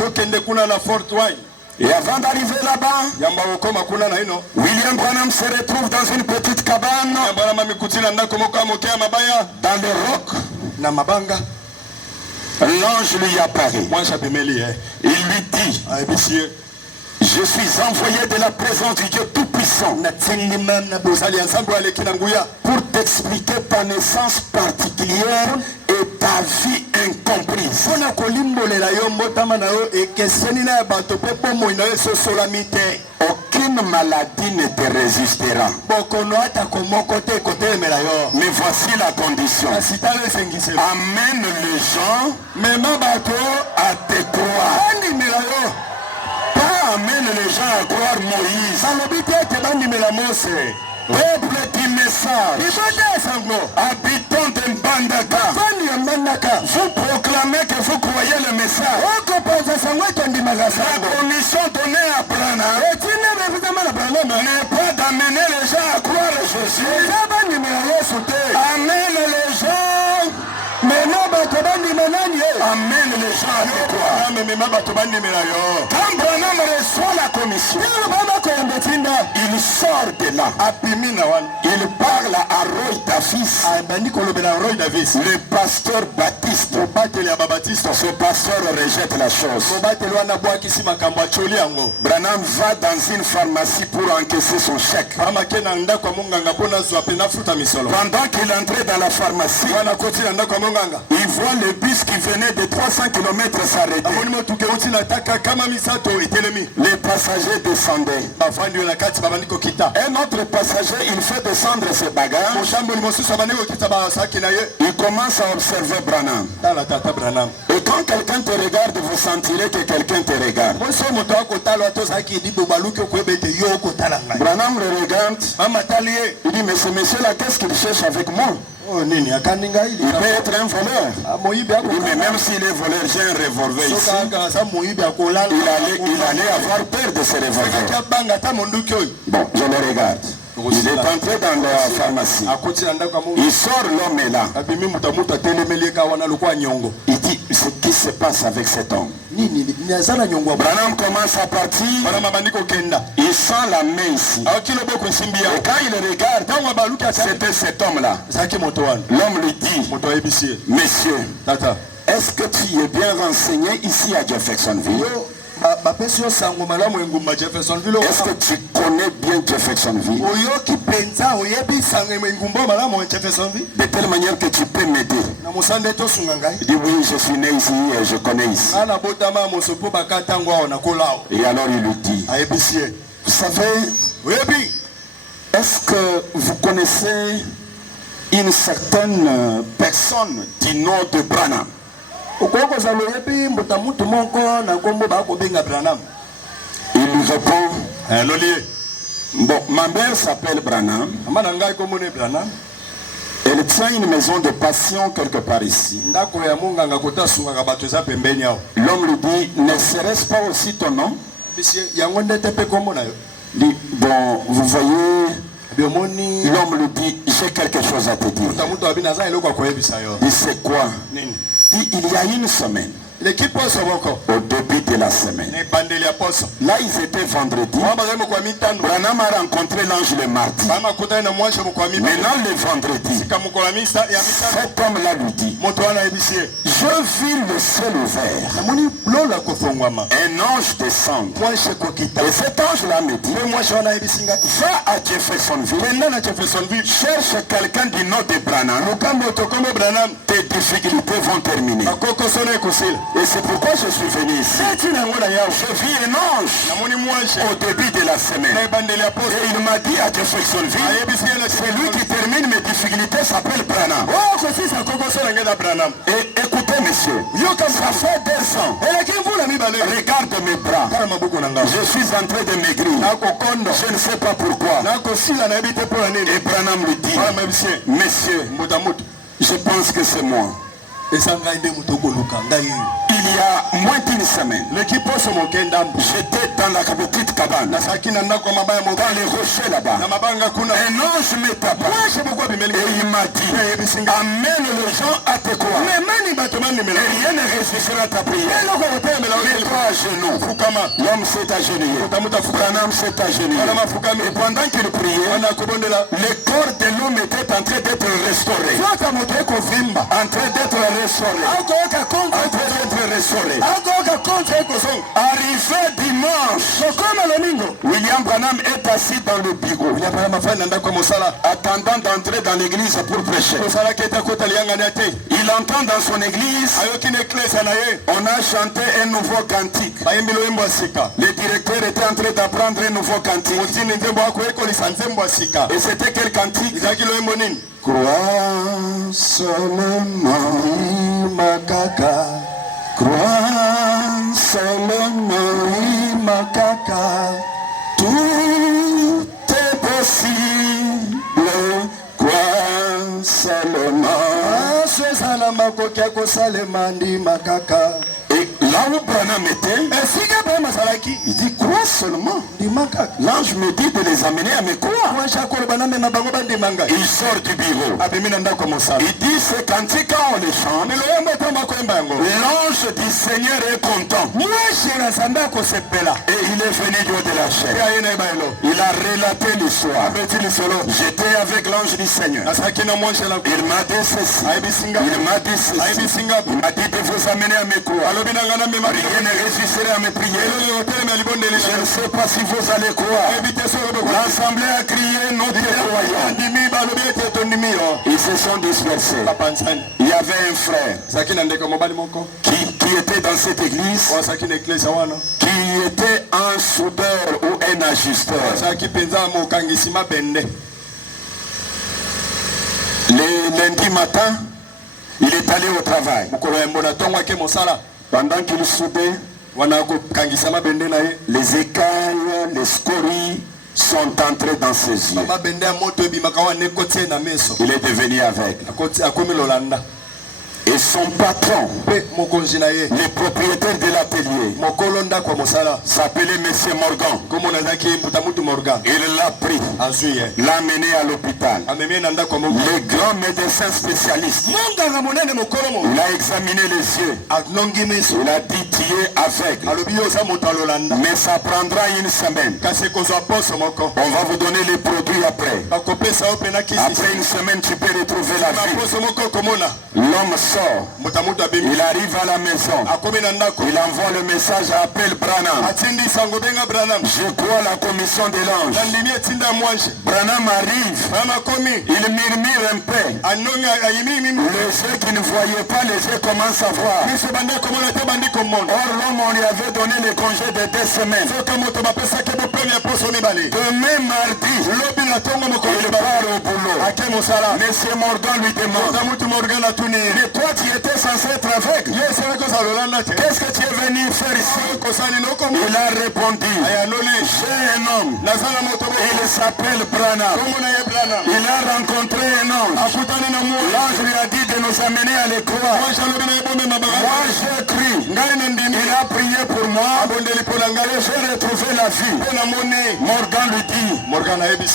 Et avant d'arriver là-bas, William Branham se retrouve dans une petite cabane dans le roc. L'ange lui apparaît. Il lui dit, je suis envoyé de la présence du Dieu Tout-Puissant pour t'expliquer ta naissance particulière et ta vie incomprise. Aucune maladie ne te résistera. Mais voici la condition. Amène les gens à te croire. Pas amène les gens à croire Moïse. Peuple du message, habitants de Mbandaka, vous proclamez que vous croyez le message. La commission donnée à Branham n'est pas d'amener les gens à croire Jésus. Amène les gens. Amène les gens à te croire. Quand Branham reçoit la commission, il sort de là. Il parle à Roy Davis, le pasteur baptiste. Ce pasteur rejette la chose. Branham va dans une pharmacie pour encaisser son chèque. Pendant qu'il entrait dans la pharmacie, il voit le bus qui venait de 300 km s'arrêter. Les passagers descendaient. Un autre passager, il fait descendre ses bagages. Il commence à observer Branham. Et quand quelqu'un te regarde, vous sentirez que quelqu'un te regarde. Branham le regarde. Il dit, mais ce monsieur-là, qu'est-ce qu'il cherche avec moi? Il peut être un voleur. Mais même s'il est voleur, j'ai un revolver ici. Il allait avoir peur de ce revolver. Bon, je le regarde. Il est entré dans la pharmacie. Il sort, l'homme est là. Il dit, ce qui se passe avec cet homme? Branham commence à partir. Il sent la main ici. Et quand il regarde, c'était cet homme-là. L'homme lui dit, monsieur, est-ce que tu es bien renseigné ici à Jeffersonville? Est-ce que tu connais bien Jeffersonville? De telle manière que tu peux m'aider. Il dit oui, je suis né ici et je connais ici. Et alors il lui dit, vous savez, est-ce que vous connaissez une certaine personne du nom de Branham? Il lui répond, bon, ma mère s'appelle Branham. Elle tient une maison de passion quelque part ici. L'homme lui dit, ne serait-ce pas aussi ton nom? Il dit, bon, vous voyez, l'homme lui dit, j'ai quelque chose à te dire. Il dit, c'est quoi? Il dit, il y a une semaine. Au début de la semaine. Là, ils étaient vendredi. Branham a rencontré l'ange le mardi. Maintenant, le vendredi, cet homme-là lui dit, je vis le ciel ouvert. Un ange descend. Et cet ange-là me dit, va à Jeffersonville. Cherche quelqu'un du nom de Branham. Tes difficultés vont terminer. Et c'est pourquoi je suis venu ici. Je vis un ange au début de la semaine. Et il m'a dit à Jeffersonville, celui qui termine mes difficultés s'appelle Branham. Et écoutez monsieur, ça fait 2 ans. Regarde mes bras. Je suis en train de maigrir. Je ne sais pas pourquoi. Et Branham lui dit, monsieur, je pense que c'est moi. Il y a moins d'1 semaine, j'étais dans la petite cabane, dans les rochers là-bas. Un ange me tape et il m'a dit, amène les gens à te croire. Et rien ne résistera à ta prière. Mets-toi à genoux. L'homme s'est agenouillé. Branham s'est agenouillé. Et pendant qu'il priait, le corps de l'homme était en train d'être restauré. En train d'être restauré. Arrivé dimanche, William Branham est assis dans le bureau, attendant d'entrer dans l'église pour prêcher. Il entend dans son église, on a chanté un nouveau cantique. Le directeur était en train d'apprendre un nouveau cantique. Et c'était quel cantique? Crois seulement, Makaka. Crois seulement, Makaka. Tout est possible. Crois seulement. Et là où Branham était, il dit crois seulement. L'ange me dit de les amener à me croire. Il sort du bureau. Il dit ce cantique quand on les chante, l'ange du Seigneur est content. Et il est venu du haut de la chair. Il a relaté l'histoire. J'étais avec l'ange du Seigneur. Il m'a dit ceci. Il m'a dit ceci. Il m'a dit de vous amener à me croire. Rien ne résisterait à mes prières. Je ne sais pas si vous allez croire. L'assemblée a crié notre croyant. Ils se sont dispersés. Il y avait un frère qui était dans cette église, qui était un soudeur ou un ajusteur. Le lundi matin, il est allé au travail. Pendant qu'il soudait, les écailles, les scories sont entrés dans ses yeux. Il est devenu aveugle. Et son patron, le propriétaire de l'atelier, s'appelait M. Morgan. Il l'a pris, l'a mené à l'hôpital. Le grand médecin spécialiste, il a examiné les yeux. Il a dit tu es aveugle. Mais ça prendra 1 semaine. On va vous donner les produits après. Après 1 semaine, tu peux retrouver la vie. L'homme sort. Il arrive à la maison. Il envoie le message appelle Branham. Je crois la commission de l'ange. Branham arrive. Il murmure un peu. Les yeux qui ne voyaient pas, les yeux commencent à voir. Or l'homme, on lui avait donné le congé de 2 semaines. Demain mardi, il part au boulot. Monsieur Morgan lui demande, mais toi tu étais censé être aveugle. Qu'est-ce que tu es venu faire ici? Il a répondu, j'ai un homme. Il s'appelle Branham. Il a rencontré un ange. L'ange lui a dit de nous amener à l'école. Moi j'ai cru. Il a prié pour moi. Et j'ai retrouvé la vie. Morgan lui dit,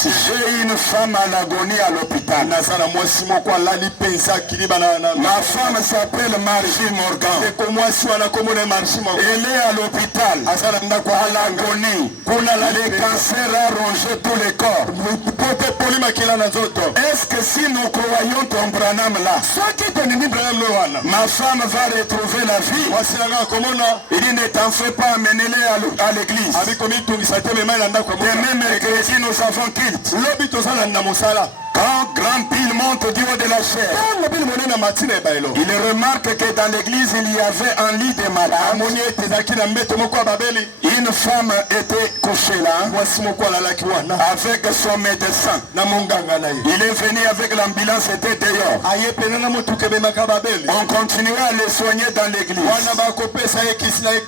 j'ai une femme à l'agonie à l'hôpital. Ma femme s'appelle Margie Morgan. Elle est à l'hôpital, à l'agonie. Le cancer a rongé tous les corps. Est-ce que si nous croyons ton Branham là, ma femme va retrouver la vie? Il dit, ne t'en fais pas, amenez-les à l'église. Demain mercredi, nous avons culte. Quand Grand Bill monte du haut de la chair, il remarque que dans l'église il y avait un lit de malade. Une femme était couchée là avec son médecin. Il est venu avec l'ambulance, était dehors. On continuait à le soigner dans l'église.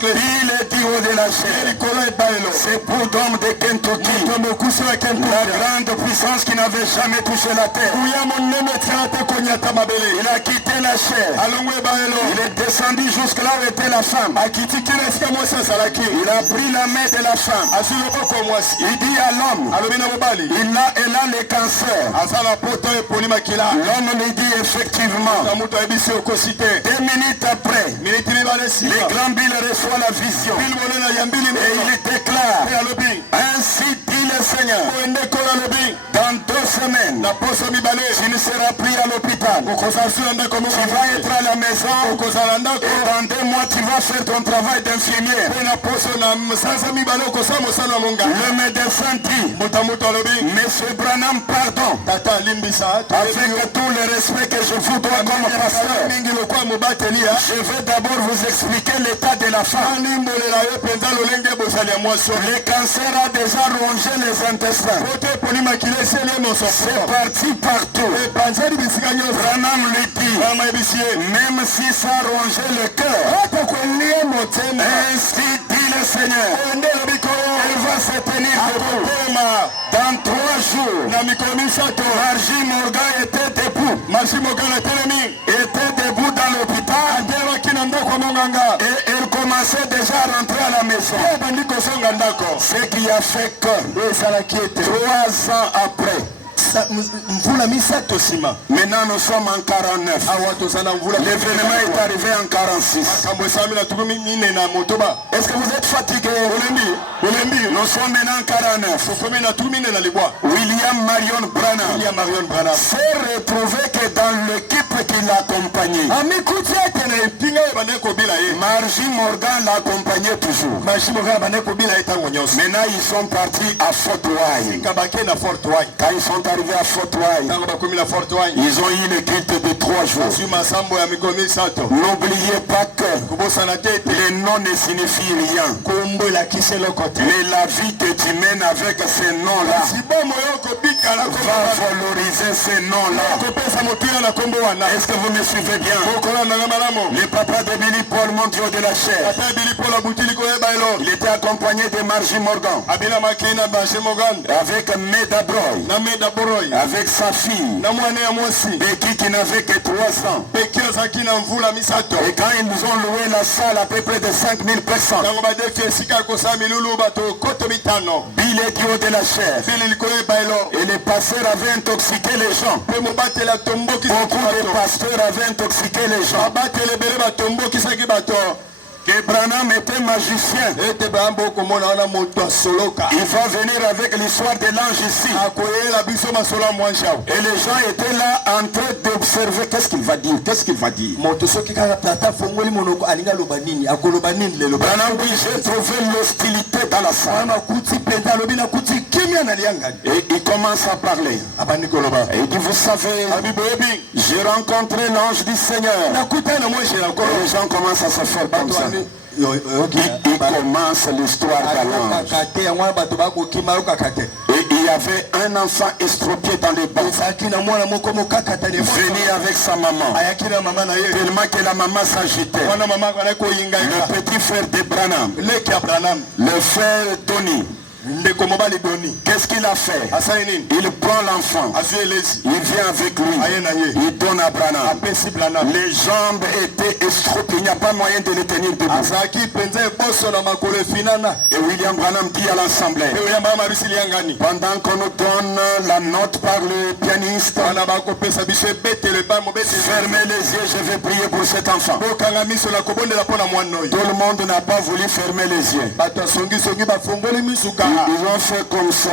Il est du haut de la chair. C'est pour d'homme de Kentucky, la grande puissance qui n'avait jamais touché la terre. Il a quitté la chair. Il est descendu jusque là où était la femme. Il a pris la main de la femme. Il dit à l'homme, elle a le cancer. L'homme lui dit effectivement. 2 minutes après, le grand Bill reçoit la vision. Et il déclare, ainsi dit le Seigneur, dans 2 semaines, tu ne seras plus à l'hôpital. Tu vas être à la maison. Et dans 2 mois, tu vas faire ton travail d'infirmière. Le médecin dit, Monsieur Branham, pardon. Avec tout le respect que je vous dois comme pasteur, je vais d'abord vous expliquer l'état de la femme. Le cancer a déjà rongé les intestins. C'est parti partout. Branham lui dit, même si ça a rongé le cœur, ainsi dit le Seigneur, elle va se tenir debout. Dans 3 jours, Margie Morgan était debout. Était debout dans l'hôpital. Et elle commençait déjà à rentrer à la maison. Ce qui a fait que 3 ans après, maintenant nous sommes en 49. L'événement est arrivé en 46. Est-ce que vous êtes fatigué? Nous sommes maintenant en 49. William Marion Branham s'est retrouvé que dans l'équipe qui l'accompagnait, Margie Morgan l'accompagnait toujours. Maintenant ils sont partis à Fort Wayne. Quand ils sont arrivés à Fort Wayne, ils ont eu une culte de 3 jours. N'oubliez pas que le nom ne signifie rien. Mais la vie que tu mènes avec ces noms-là va valoriser ces noms-là. Est-ce que vous me suivez bien? Le papa de Billy Paul monte de la chair. Il était accompagné de Margie Morgan, avec Meda Broy, avec sa fille Becky qui n'avait que 3 ans. Et quand ils nous ont loué la salle à peu près de 5000 personnes, Bill est du haut de la chair. Et les pasteurs avaient intoxiqué les gens. Beaucoup de pasteurs avaient intoxiqué les gens. que Branham était magicien. Il va venir avec l'histoire de l'ange ici. Et les gens étaient là en train d'observer qu'est-ce qu'il va dire. Qu'est-ce qu'il va dire. Branham dit, j'ai trouvé l'hostilité dans la salle. Et il commence à parler. Et il dit, vous savez, j'ai rencontré l'ange du Seigneur. Et les gens commencent à se faire comme ça. Il commence l'histoire de l'ange. Et il y avait un enfant estropié dans les bancs. Venu avec sa maman. Tellement que la maman s'agitait. Le petit frère de Branham. Le frère Tony. Qu'est-ce qu'il a fait? Il prend l'enfant. Il vient avec lui. Il donne à Branham. Les jambes étaient estropiées. Il n'y a pas moyen de les tenir debout. Et William Branham dit à l'assemblée, pendant qu'on nous donne la note par le pianiste, fermez les yeux, je vais prier pour cet enfant. Tout le monde n'a pas voulu fermer les yeux. Ils ont fait comme ça.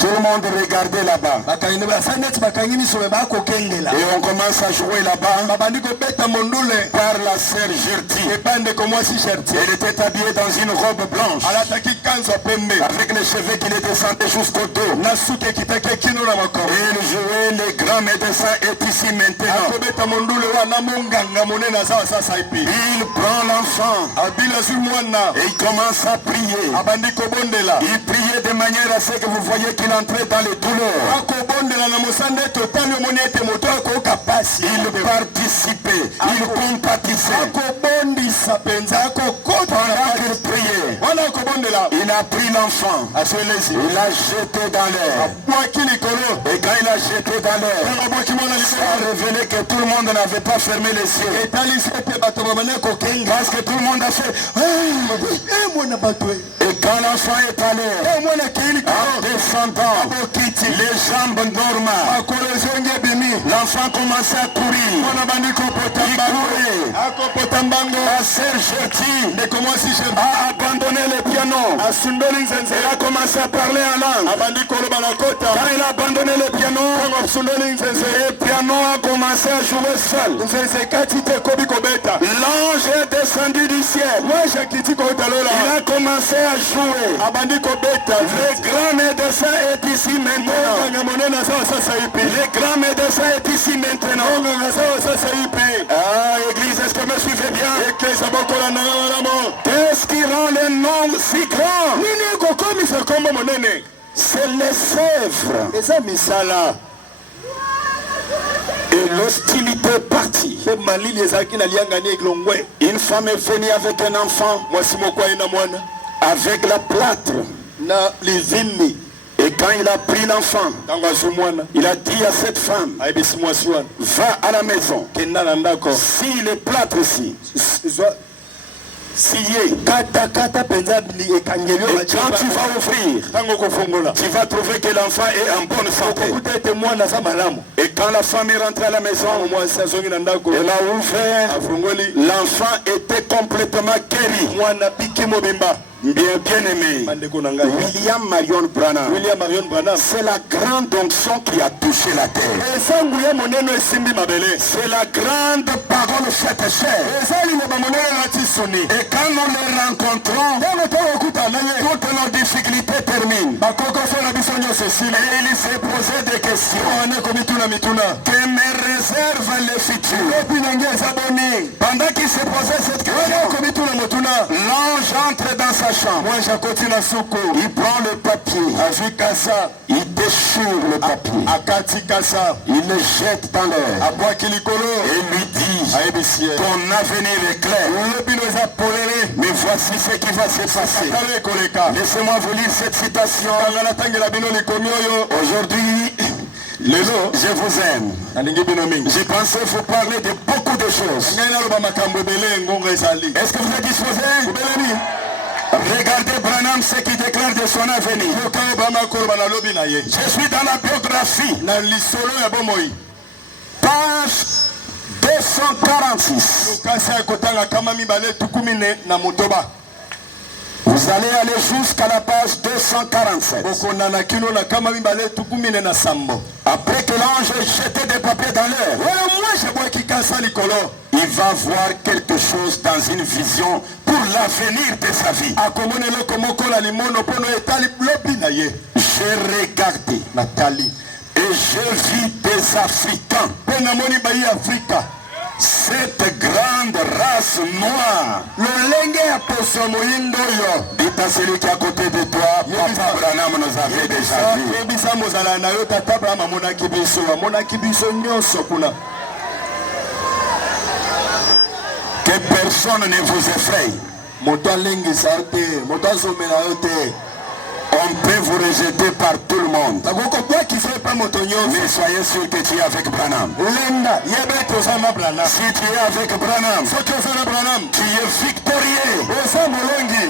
Tout le monde regardait là-bas. Et on commence à jouer là-bas par la sœur Gertie. Elle était habillée dans une robe blanche avec les cheveux qui les descendaient jusqu'au dos. Et elle jouait les grands médecins est ici maintenant. Il prend l'enfant et il commence à prier. Il priait de manière à ce que vous voyez qu'il entrait dans les douleurs. Il participait, il compatissait. Pendant qu'il priait, il a pris l'enfant, il l'a jeté dans l'air. Et quand il a jeté dans l'air, ça a révélé que tout le monde n'avait pas fermé les yeux. Parce que tout le monde a fait. Et quand l'enfant est allé, en descendant, les jambes normales, l'enfant commençait à courir. Il courait. La sœur Gertie a abandonné le piano. Elle a commencé à parler en langue. Quand il a abandonné le piano, le piano a commencé à jouer seul. L'ange est descendu du ciel. Il a commencé à jouer. Le grand médecin est ici maintenant. Le grand médecin est ici maintenant. Ah, église, est-ce que vous me suivez bien? Qu'est-ce qui rend le nom si grand? C'est les sèvres. Et l'hostilité est partie. Une femme est venue avec un enfant, avec la plâtre. Et quand il a pris l'enfant, il a dit à cette femme, va à la maison. Si les plâtres ici, et quand tu vas ouvrir, tu vas trouver que l'enfant est en bonne santé. Et quand la femme est rentrée à la maison, elle a ouvert, l'enfant était complètement guéri. Bien aimé, William Marion Branham, c'est la grande onction qui a touché la terre. C'est la grande parole faite chair. Et quand nous les rencontrons, toutes nos difficultés terminent. Et il s'est posé des questions que me réserve le futur. Pendant qu'il s'est posé cette question, l'ange entre dans sa chambre. Il prend le papier. Il déchire le papier. Il le jette dans l'air. Et lui dit, ton avenir est clair. Mais voici ce qui va se passer. Laissez-moi vous lire cette citation. Aujourd'hui, je vous aime. J'ai pensé vous parler de beaucoup de choses. Est-ce que vous êtes disposé? Regardez Branham ce qu'il déclare de son avenir. Je suis dans la biographie. Page 2. 246. Vous allez aller jusqu'à la page 247. Après que l'ange jetait des papiers dans l'air, il va voir quelque chose dans une vision pour l'avenir de sa vie. J'ai regardé et j'ai vu des Africains. Cette grande race noire. Dites à celui qui est à côté de toi, Papa Branham nous avait déjà vu. Que personne ne vous effraie. On peut vous rejeter par tout le monde. Mais soyez sûr que tu es avec Branham. Si tu es avec Branham, tu es victorieux.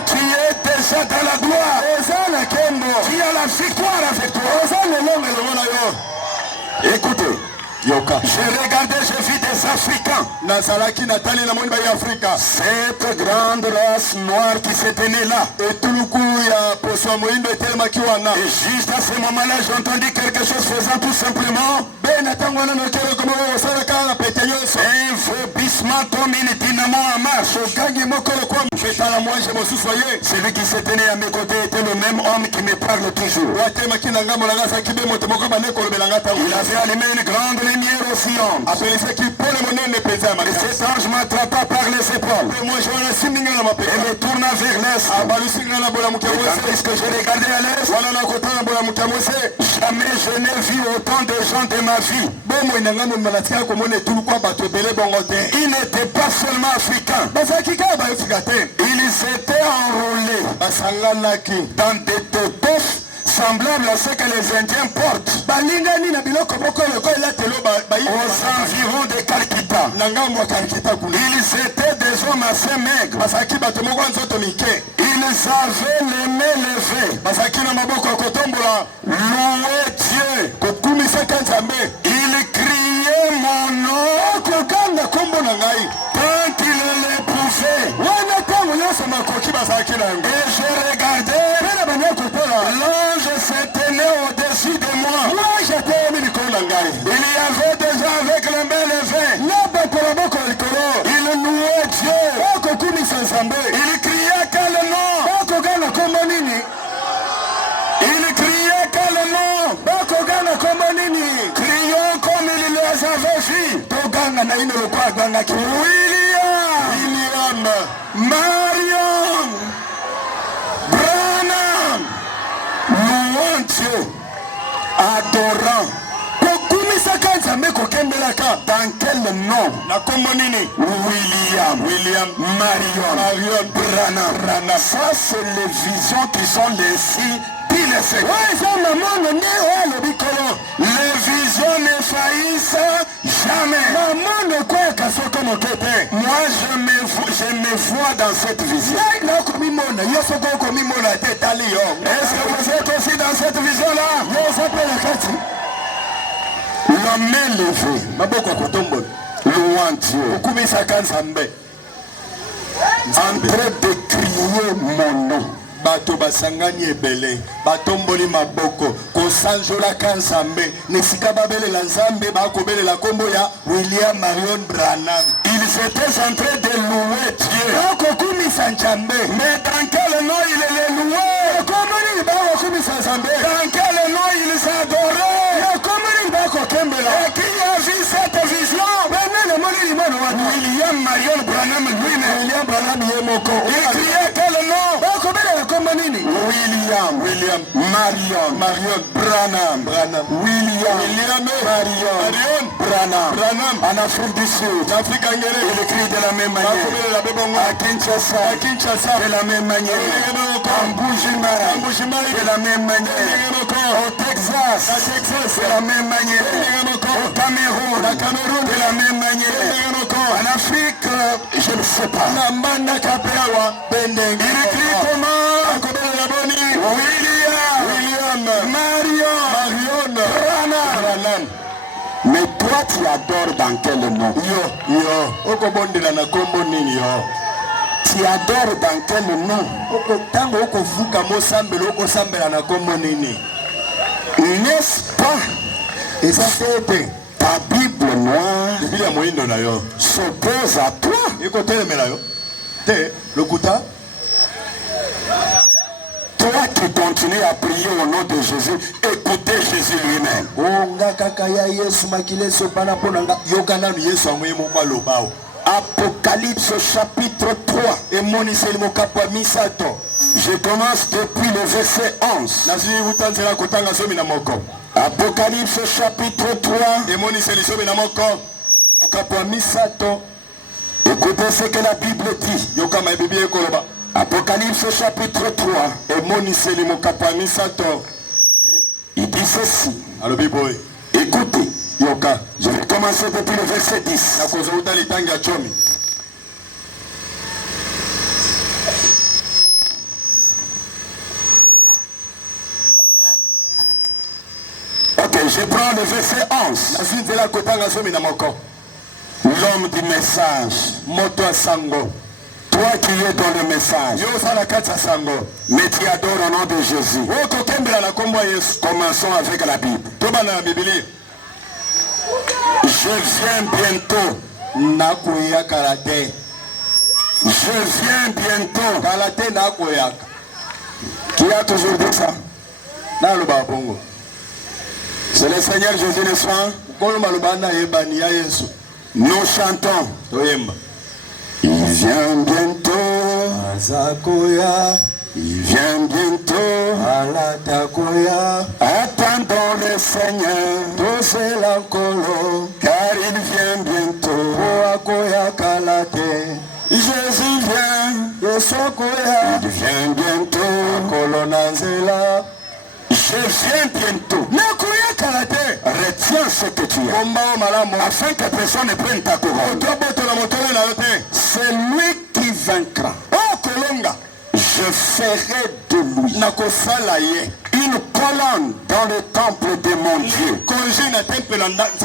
Tu es déjà dans la gloire. Tu as la victoire avec toi. Écoutez. J'ai regardé, j'ai vu des Africains. Cette grande race noire qui s'est née là. Et juste à ce moment-là, j'ai entendu quelque chose faisant tout simplement un vomissement comme une dynamo en marche. Celui qui s'est né à mes côtés était le même homme qui me parle toujours. Il avait allumé une grande lumière au Sion. Et cet ange m'attrapa par les épaules et me tourna vers l'est. Tandis que je regardais à l'est, jamais je n'ai vu autant de gens de ma vie. Ils n'étaient pas seulement africains. Ils étaient enrôlés dans des totoches semblables à ce que les Indiens portent aux environs de Calcutta. Ils étaient des hommes assez maigres. Ils avaient les mains levées. Louez Dieu. Ils criaient mon nom tant qu'ils le pouvaient. Et je regardais, l'ange s'est tenu au-dessus de moi. Il y avait déjà avec les mains levées. Il louait Dieu. Il criait quel nom? Il criait quel nom? Crions comme il les avait vus. William, Marion, Branham, louant Dieu, adorant. Dans quel nom? William, Marion, Branham. Ça, c'est les visions qui sont les signes. Les visions ne faillissent jamais. Moi, je me vois dans cette vision. Est-ce que vous êtes aussi dans cette vision-là? La main levée, louant Dieu, en train de crier mon nom. Bato basangani ebele batomboli maboko kosanjola kanzambe nesika babelela nzambe bakobelela kombo ya William Marion Branham. Ils étaient en train de louer Dieu. Mais dans quel nom il les louait? Dans quel nom ils adoraient? Et qui a vu cette vision? William Marion Branham lui-même. Il criait quel nom? William, Marion, Branham, William, Marion, Branham. En Afrique du Sud, il écrit de la même manière. À Kinshasa, de la même manière. En Bujumbura, de la même manière. Au Texas, de la même manière. Au Cameroun, de la même manière. En Afrique, je ne sais pas. Il écrit comment? William, Marion, Branham. Mais toi tu adores dans quel nom? Yo, okobondela na kombo nini yo? Tu adores dans quel nom? Tango okovuka mosambela okosambela na kombo nini? N'est-ce pas? Et ça c'est ta Bible noire Biblia moindo na yo s'oppose à toi. Ekotelemela yo. Te lokuta. Toi qui continues à prier au nom de Jésus, écoutez Jésus lui-même. Apocalypse chapitre 3. Je commence depuis le verset 11. Apocalypse chapitre 3. Écoutez ce que la Bible dit. Apocalypse chapitre 3. Il dit ceci. Écoutez. Je vais commencer depuis le verset 10. Ok, je prends le verset 11. L'homme du message. Toi qui es dans le message, mais tu adores au nom de Jésus. Commençons avec la Bible. Je viens bientôt. Je viens bientôt. Qui a toujours dit ça? C'est le Seigneur Jésus, n'est-ce pas? Nous chantons. Il vient bientôt. Il vient bientôt. Attendons le Seigneur. Car il vient bientôt. Jésus vient. Il vient bientôt. Je viens bientôt. Retiens ce que tu as, afin que personne ne prenne ta couronne. C'est lui qui vaincra. Je ferai de lui une colonne dans le temple de mon Dieu.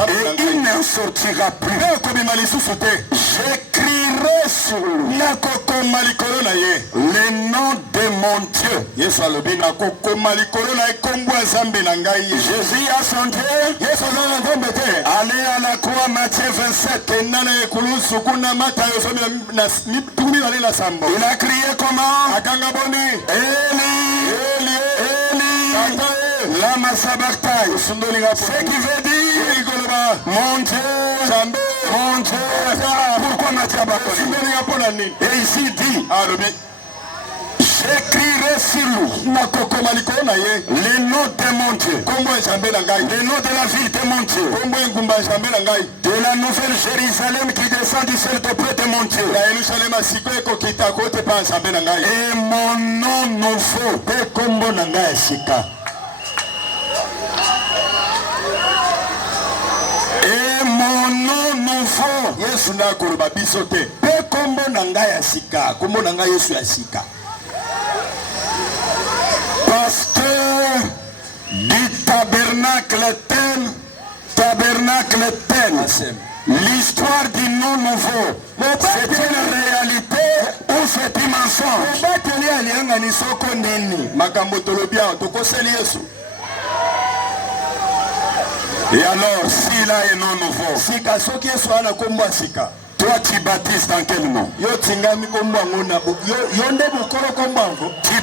Et il n'en sortira plus. J'écrirai sur lui le nom de mon Dieu. Jésus a son Dieu. Allez à la croix, Matthieu 27. Il a crié comment? Élie, lama sabachthani. Ce qui veut dire mon Dieu, mon Dieu. Pourquoi Matthieu a battu? Et ici dit, j'écrirai sur lui le nom de mon Dieu, le nom de la ville de mon Dieu, de la nouvelle Jérusalem qui descend du ciel auprès de mon Dieu, et mon nom nouveau. Et mon nom nouveau. Pasteur du tabernacle tel. L'histoire du nom nouveau, c'est une réalité ou c'est un mensonge? Et alors, s'il a un nom nouveau, toi tu baptises dans quel nom? Tu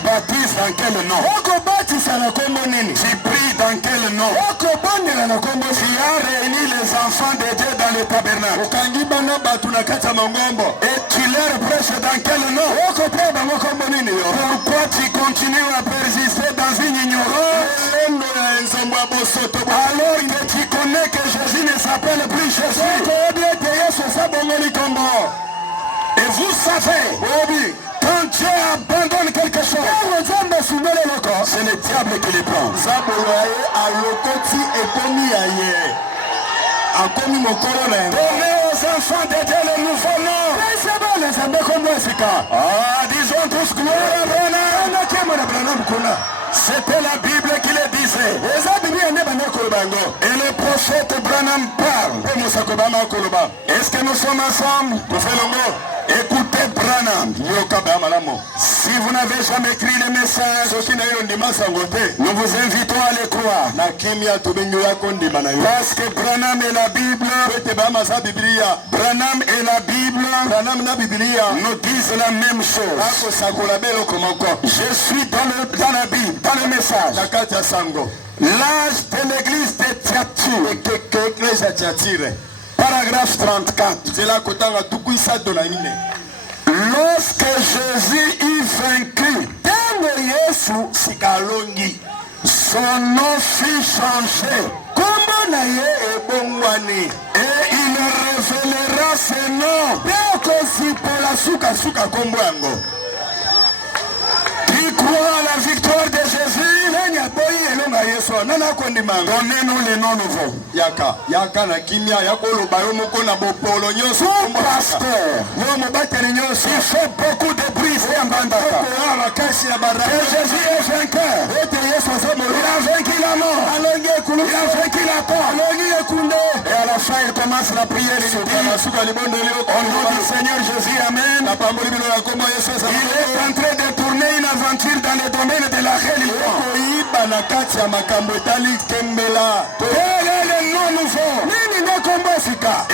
baptises dans quel nom? Tu pries dans quel nom? Tu as réuni les enfants de Dieu dans le tabernacle. Et tu leur prêches dans quel nom? Pourquoi tu continues à persister dans une ignorance alors que tu connais que Jésus ne s'appelle plus Jésus? Et vous savez, quand Dieu abandonne quelque chose, c'est le diable qui le prend. Donnez aux enfants de Dieu le nouveau nom. Disons tous gloire à Branham. C'était la Bible qui le disait. Et le prophète Branham parle. Est-ce que nous sommes ensemble? Écoutez Branham. Si vous n'avez jamais écrit le message, nous vous invitons à le croire. Parce que Branham et la Bible, Branham et la Bible nous disent la même chose. Je suis dans la Bible, dans le message. L'âge de l'église de Thyatire. Paragraphe 34. Lorsque Jésus eut vaincu, son nom fut changé. Et il révélera ce nom. Qui croit à la victoire de Jésus? Donnez-nous les noms nouveaux. Pasteur, il fait beaucoup de bruit. Que Jésus est vainqueur. Il a vaincu la mort. Il a vaincu la peur. Et à la fin, il commence la prière. Il dit, au nom du Seigneur Jésus, Amen. Il est en train de tourner une aventure dans le domaine de la religion. Quel est le nom nouveau?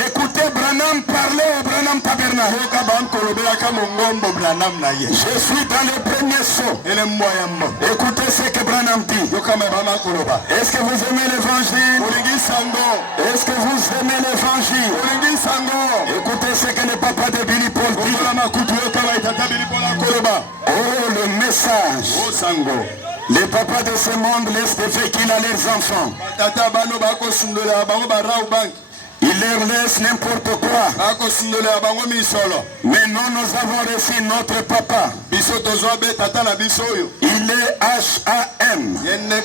Écoutez Branham parler au Branham Tabernacle. Je suis dans le premier saut. Écoutez ce que Branham dit. Est-ce que vous aimez l'évangile? Est-ce que vous aimez l'évangile? Écoutez ce que le papa de Billy Paul dit. Oh, le message. Les papas de ce monde laissent des véhicules à leurs enfants. Ils leur laissent n'importe quoi. Mais nous, nous avons reçu notre papa. Il est H.A.M. Le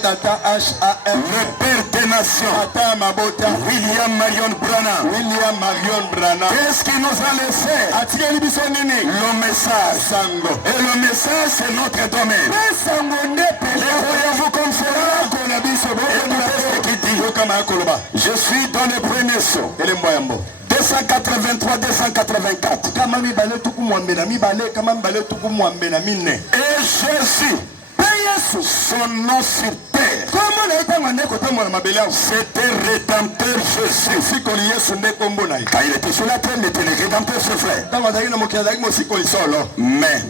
père des nations. William Marion Branham. Qu'est-ce qu'il nous a laissé? Le message. Et le message, c'est notre domaine. Voyez-vous comme cela? Écoutez ce qu'il dit. Je suis dans le premier saut. 283, 284. Et Jésus, son nom sur terre, c'était rédempteur Jésus. Quand il était sur la terre, il était le rédempteur, c'est vrai. Mais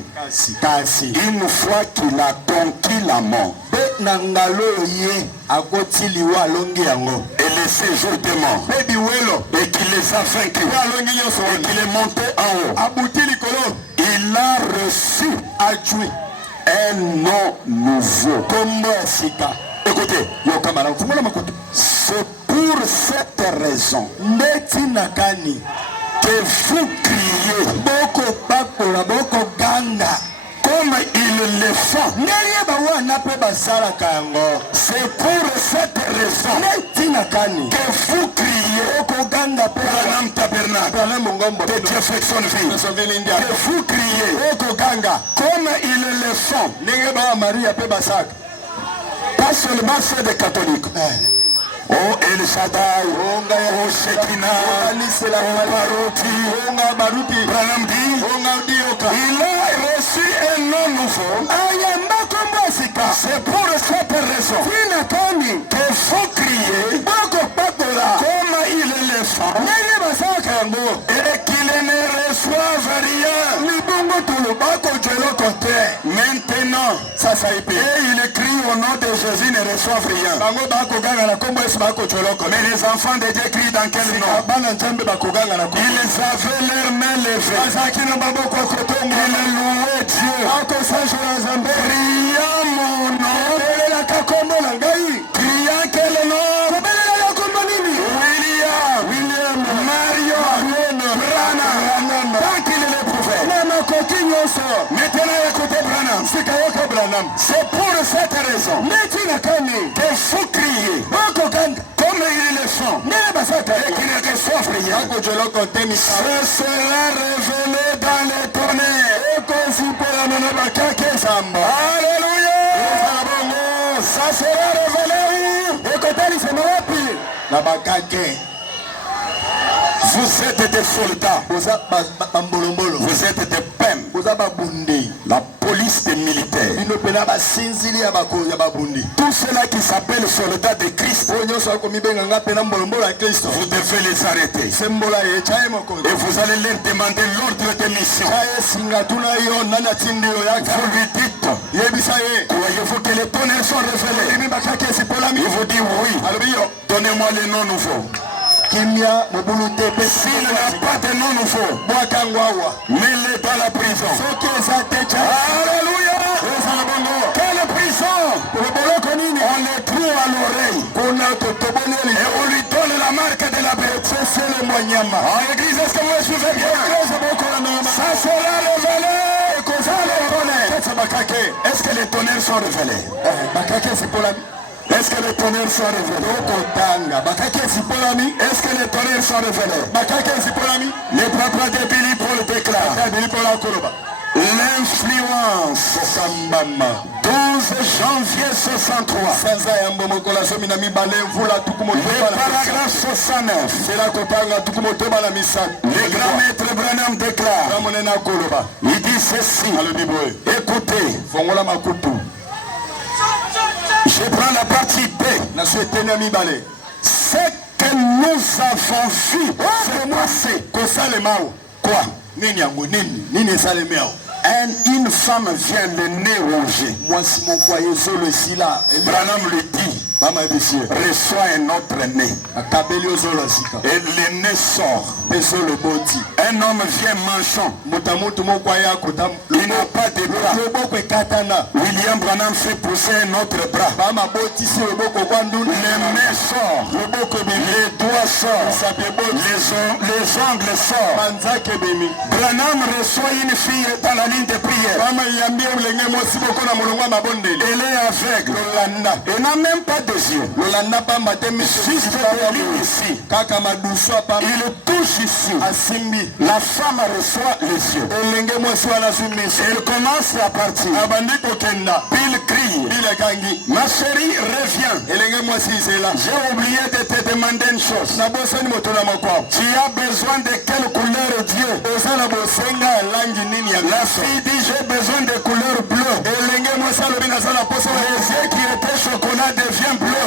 une fois qu'il a conquis la mort et le séjour des morts, et qu'il les a vaincus, et qu'il est monté en haut, il a reçu un nom nouveau. Écoutez, c'est pour cette raison que vous criez comme ils le font. C'est pour cette raison que vous criez Branham Tabernacle de Dieu Flexonville. Que vous criez comme ils le font. Pas seulement ceux des catholiques. Oh El Shaddai, oh Shekinah, oh Baruti, Branham dit, il a reçu un nom nouveau. C'est pour cette raison que vous criez comme il le fait et qu'il ne reçoive rien. Maintenant, et il crie au nom de Jésus, ne reçoivent rien. Mais les enfants de Dieu crient dans quel nom? Ils avaient leurs mains levées. Ils louaient Dieu. Criant mon nom. Criant quel nom? William Marion Branham. Tant qu'il le pouvait. Maintenant écoutez Branham. C'est pour cette raison que vous criez comme ils le font et qu'ils ne reçoivent rien. Ce sera révélé dans les tonnerres. Alléluia. Ça sera révélé où? Écoutez Vous êtes des soldats. Vous êtes des PEM. La police des militaires. Tout cela qui s'appelle soldats de Christ, vous devez les arrêter. Et vous allez leur demander l'ordre de mission. Vous lui dites, croyez-vous que les tonnerres sont révélés? Il vous dit oui. Donnez-moi les noms nouveaux. S'il n'a pas de nom nouveau, mets-les dans la prison. Alléluia. Quelle prison? On les trouve à l'oreille. Et on lui donne la marque de la bête. En église, est-ce que vous me suivez bien? Ça sera révélé. Est-ce que les tonnerres sont révélés? Est-ce que les tonnerres sont révélés? Est-ce que les tonnerres sont révélés? Les papas de Billy Paul déclarent l'influence 12 janvier 63. Le paragraphe 69. Le grand maître Branham déclare, il dit ceci, écoutez, je prends la partie B. Ce que nous avons vu se passer. Quoi? Une femme vient le nez rouge. Branham lui dit, reçoit un autre nez. Et le nez sort. Un homme vient manchant. Il n'a pas de bras. William Branham fait pousser un autre bras. Le nez sort. Les doigts sortent. Les ongles sortent. Branham reçoit une fille dans la ligne de prière. Elle est aveugle. Elle n'a même pas de yeux. Juste de lui ici. Il touche ici. La femme reçoit les yeux. Elle commence à partir. Bill crie. Ma chérie, reviens. J'ai oublié de te demander une chose. Tu as besoin de quelle couleur Dieu? La fille dit j'ai besoin de couleur bleue. Les yeux qui étaient chocolat devient bleu.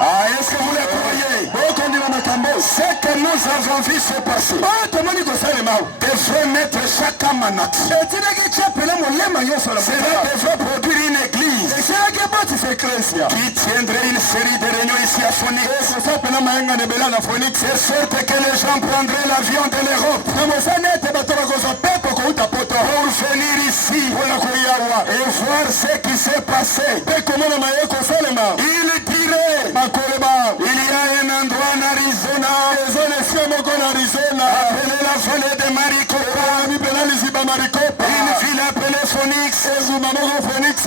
Ah, est-ce que vous le croyez? Ce que nous avons vu se passer devrait mettre chaque âme en action. Cela devrait produire une église qui tiendrait une série de réunions ici à Phoenix. C'est sorte que les gens prendraient l'avion de l'Europe pour venir ici et voir ce qui s'est passé. Il dirait, il y a un endroit en Arizona, appelé la vallée de Maricopa, une ville appelée Phoenix.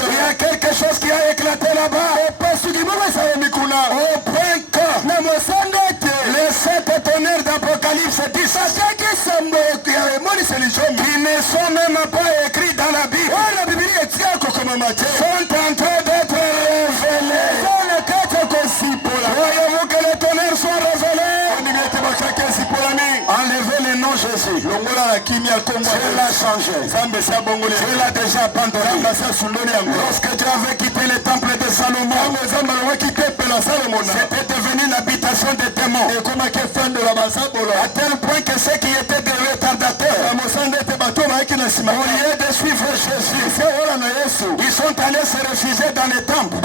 Il y a quelque chose qui a éclaté là-bas. Au point que les 7 tonnerres d'Apocalypse 10 qui ne sont même pas écrits dans la Bible sont en train d'être révélés. Voyez-vous que les tonnerres sont révélés? Enlevez le nom Jésus. Dieu l'a changé. Dieu l'a déjà abandonné. Lorsque Dieu avait quitté le temple de Salomon, c'était devenu l'habitation des démons. À tel point que ceux qui étaient des retardateurs, au lieu de suivre Jésus, ils sont allés se réfugier dans les temples.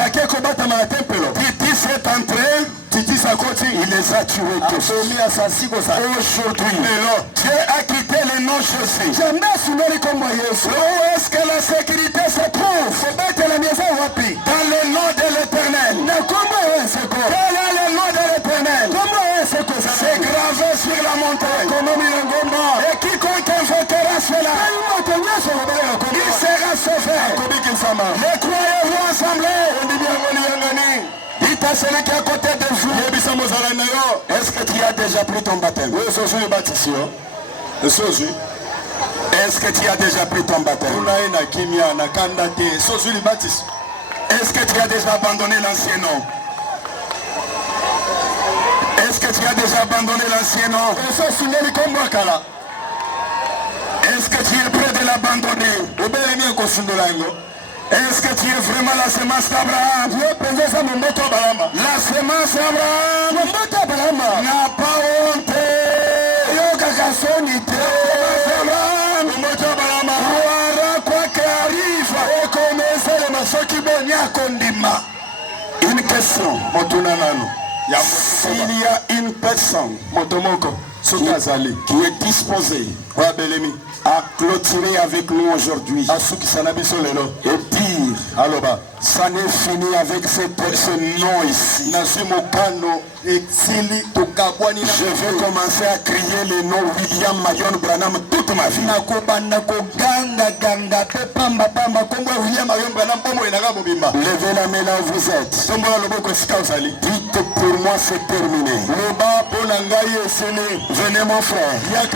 Titi s'est entré. Il les a tués tous. Aujourd'hui, Dieu a quitté le nom Jésus. Où est-ce que la sécurité se trouve? Dans le nom de l'Éternel. Quel est le nom de l'Éternel? C'est gravé sur la montagne. Et quiconque invoquera cela, il sera sauvé. Les croyez-vous assemblés? Dites à celui qui est à côté de vous. Est-ce que tu as déjà pris ton baptême? Est-ce que tu as déjà pris ton baptême? Est-ce que tu as déjà abandonné l'ancien nom? Est-ce que tu as déjà abandonné l'ancien nom? Est-ce que tu es prêt de l'abandonner? Est-ce que tu es vraiment la semence d'Abraham? La semence d'Abraham n'a pas honte. Quoi qu'arrive, une question. S'il y a une personne qui est disposée à clôturer avec nous aujourd'hui et dire ça n'est fini avec cette personne-non ici. Je vais commencer à crier le nom William Marion Branham toute ma vie. Levez la main là où vous êtes. Dites pour moi c'est terminé. Venez mon frère. Que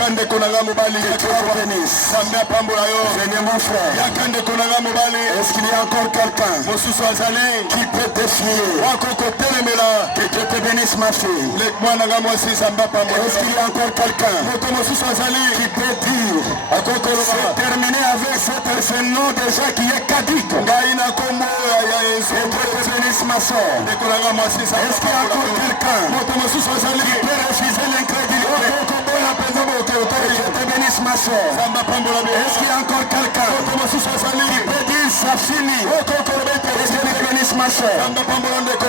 Dieu vous bénisse. Venez mon frère. Est-ce qu'il y a encore quelqu'un qui peut défier? Que Dieu te bénisse ma fille. Est-ce qu'il y a encore quelqu'un qui peut dire c'est terminé avec ce nom déjà qui est caduque? Que Dieu te bénisse ma soeur. Est-ce qu'il y a encore quelqu'un qui peut refuser l'incrédulité? Que Dieu te bénisse ma soeur. Est-ce qu'il y a encore quelqu'un qui peut dire ça finit? Que Dieu te bénisse ma soeur. Que Dieu te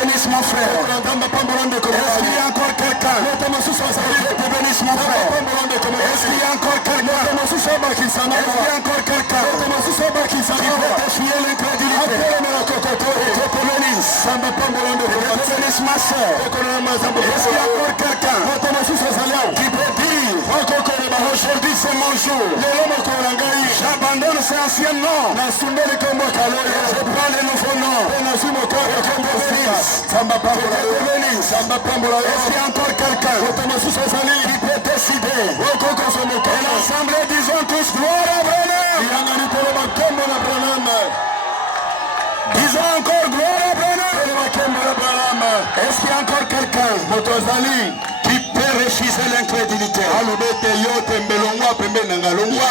bénisse mon frère. Est-ce qu'il y a encore quelqu'un? Que Dieu te bénisse mon frère. Est-ce qu'il y a encore quelqu'un? Est-ce qu'il y a encore quelqu'un qui peut défier l'incrédulité? Que Dieu te bénisse. Que Dieu te bénisse ma soeur. Est-ce qu'il y a encore quelqu'un qui peut dire aujourd'hui c'est mon jour? J'abandonne ces anciens noms. Je prends les nouveaux noms. Que Dieu te bénisse. Est-ce qu'il y a encore quelqu'un qui peut décider? Et l'assemblée disons tous gloire à Branham. Disons encore gloire à Branham. Est-ce qu'il y a encore quelqu'un qui peut refuser l'incrédulité?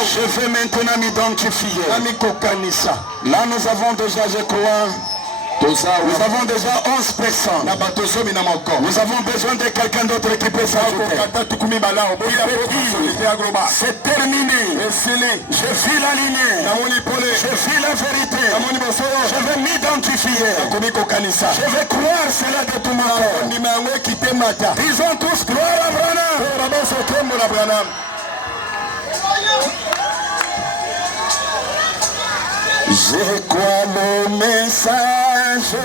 Je vais maintenant m'identifier. Là nous avons déjà, je crois, nous avons déjà 11 personnes. Nous avons besoin de quelqu'un d'autre qui peut s'ajouter. C'est terminé. Je vis la lignée. Je vis la vérité. Je vais m'identifier. Je vais croire cela de tout mon cœur. Disons tous gloire à Branham. Je crois le message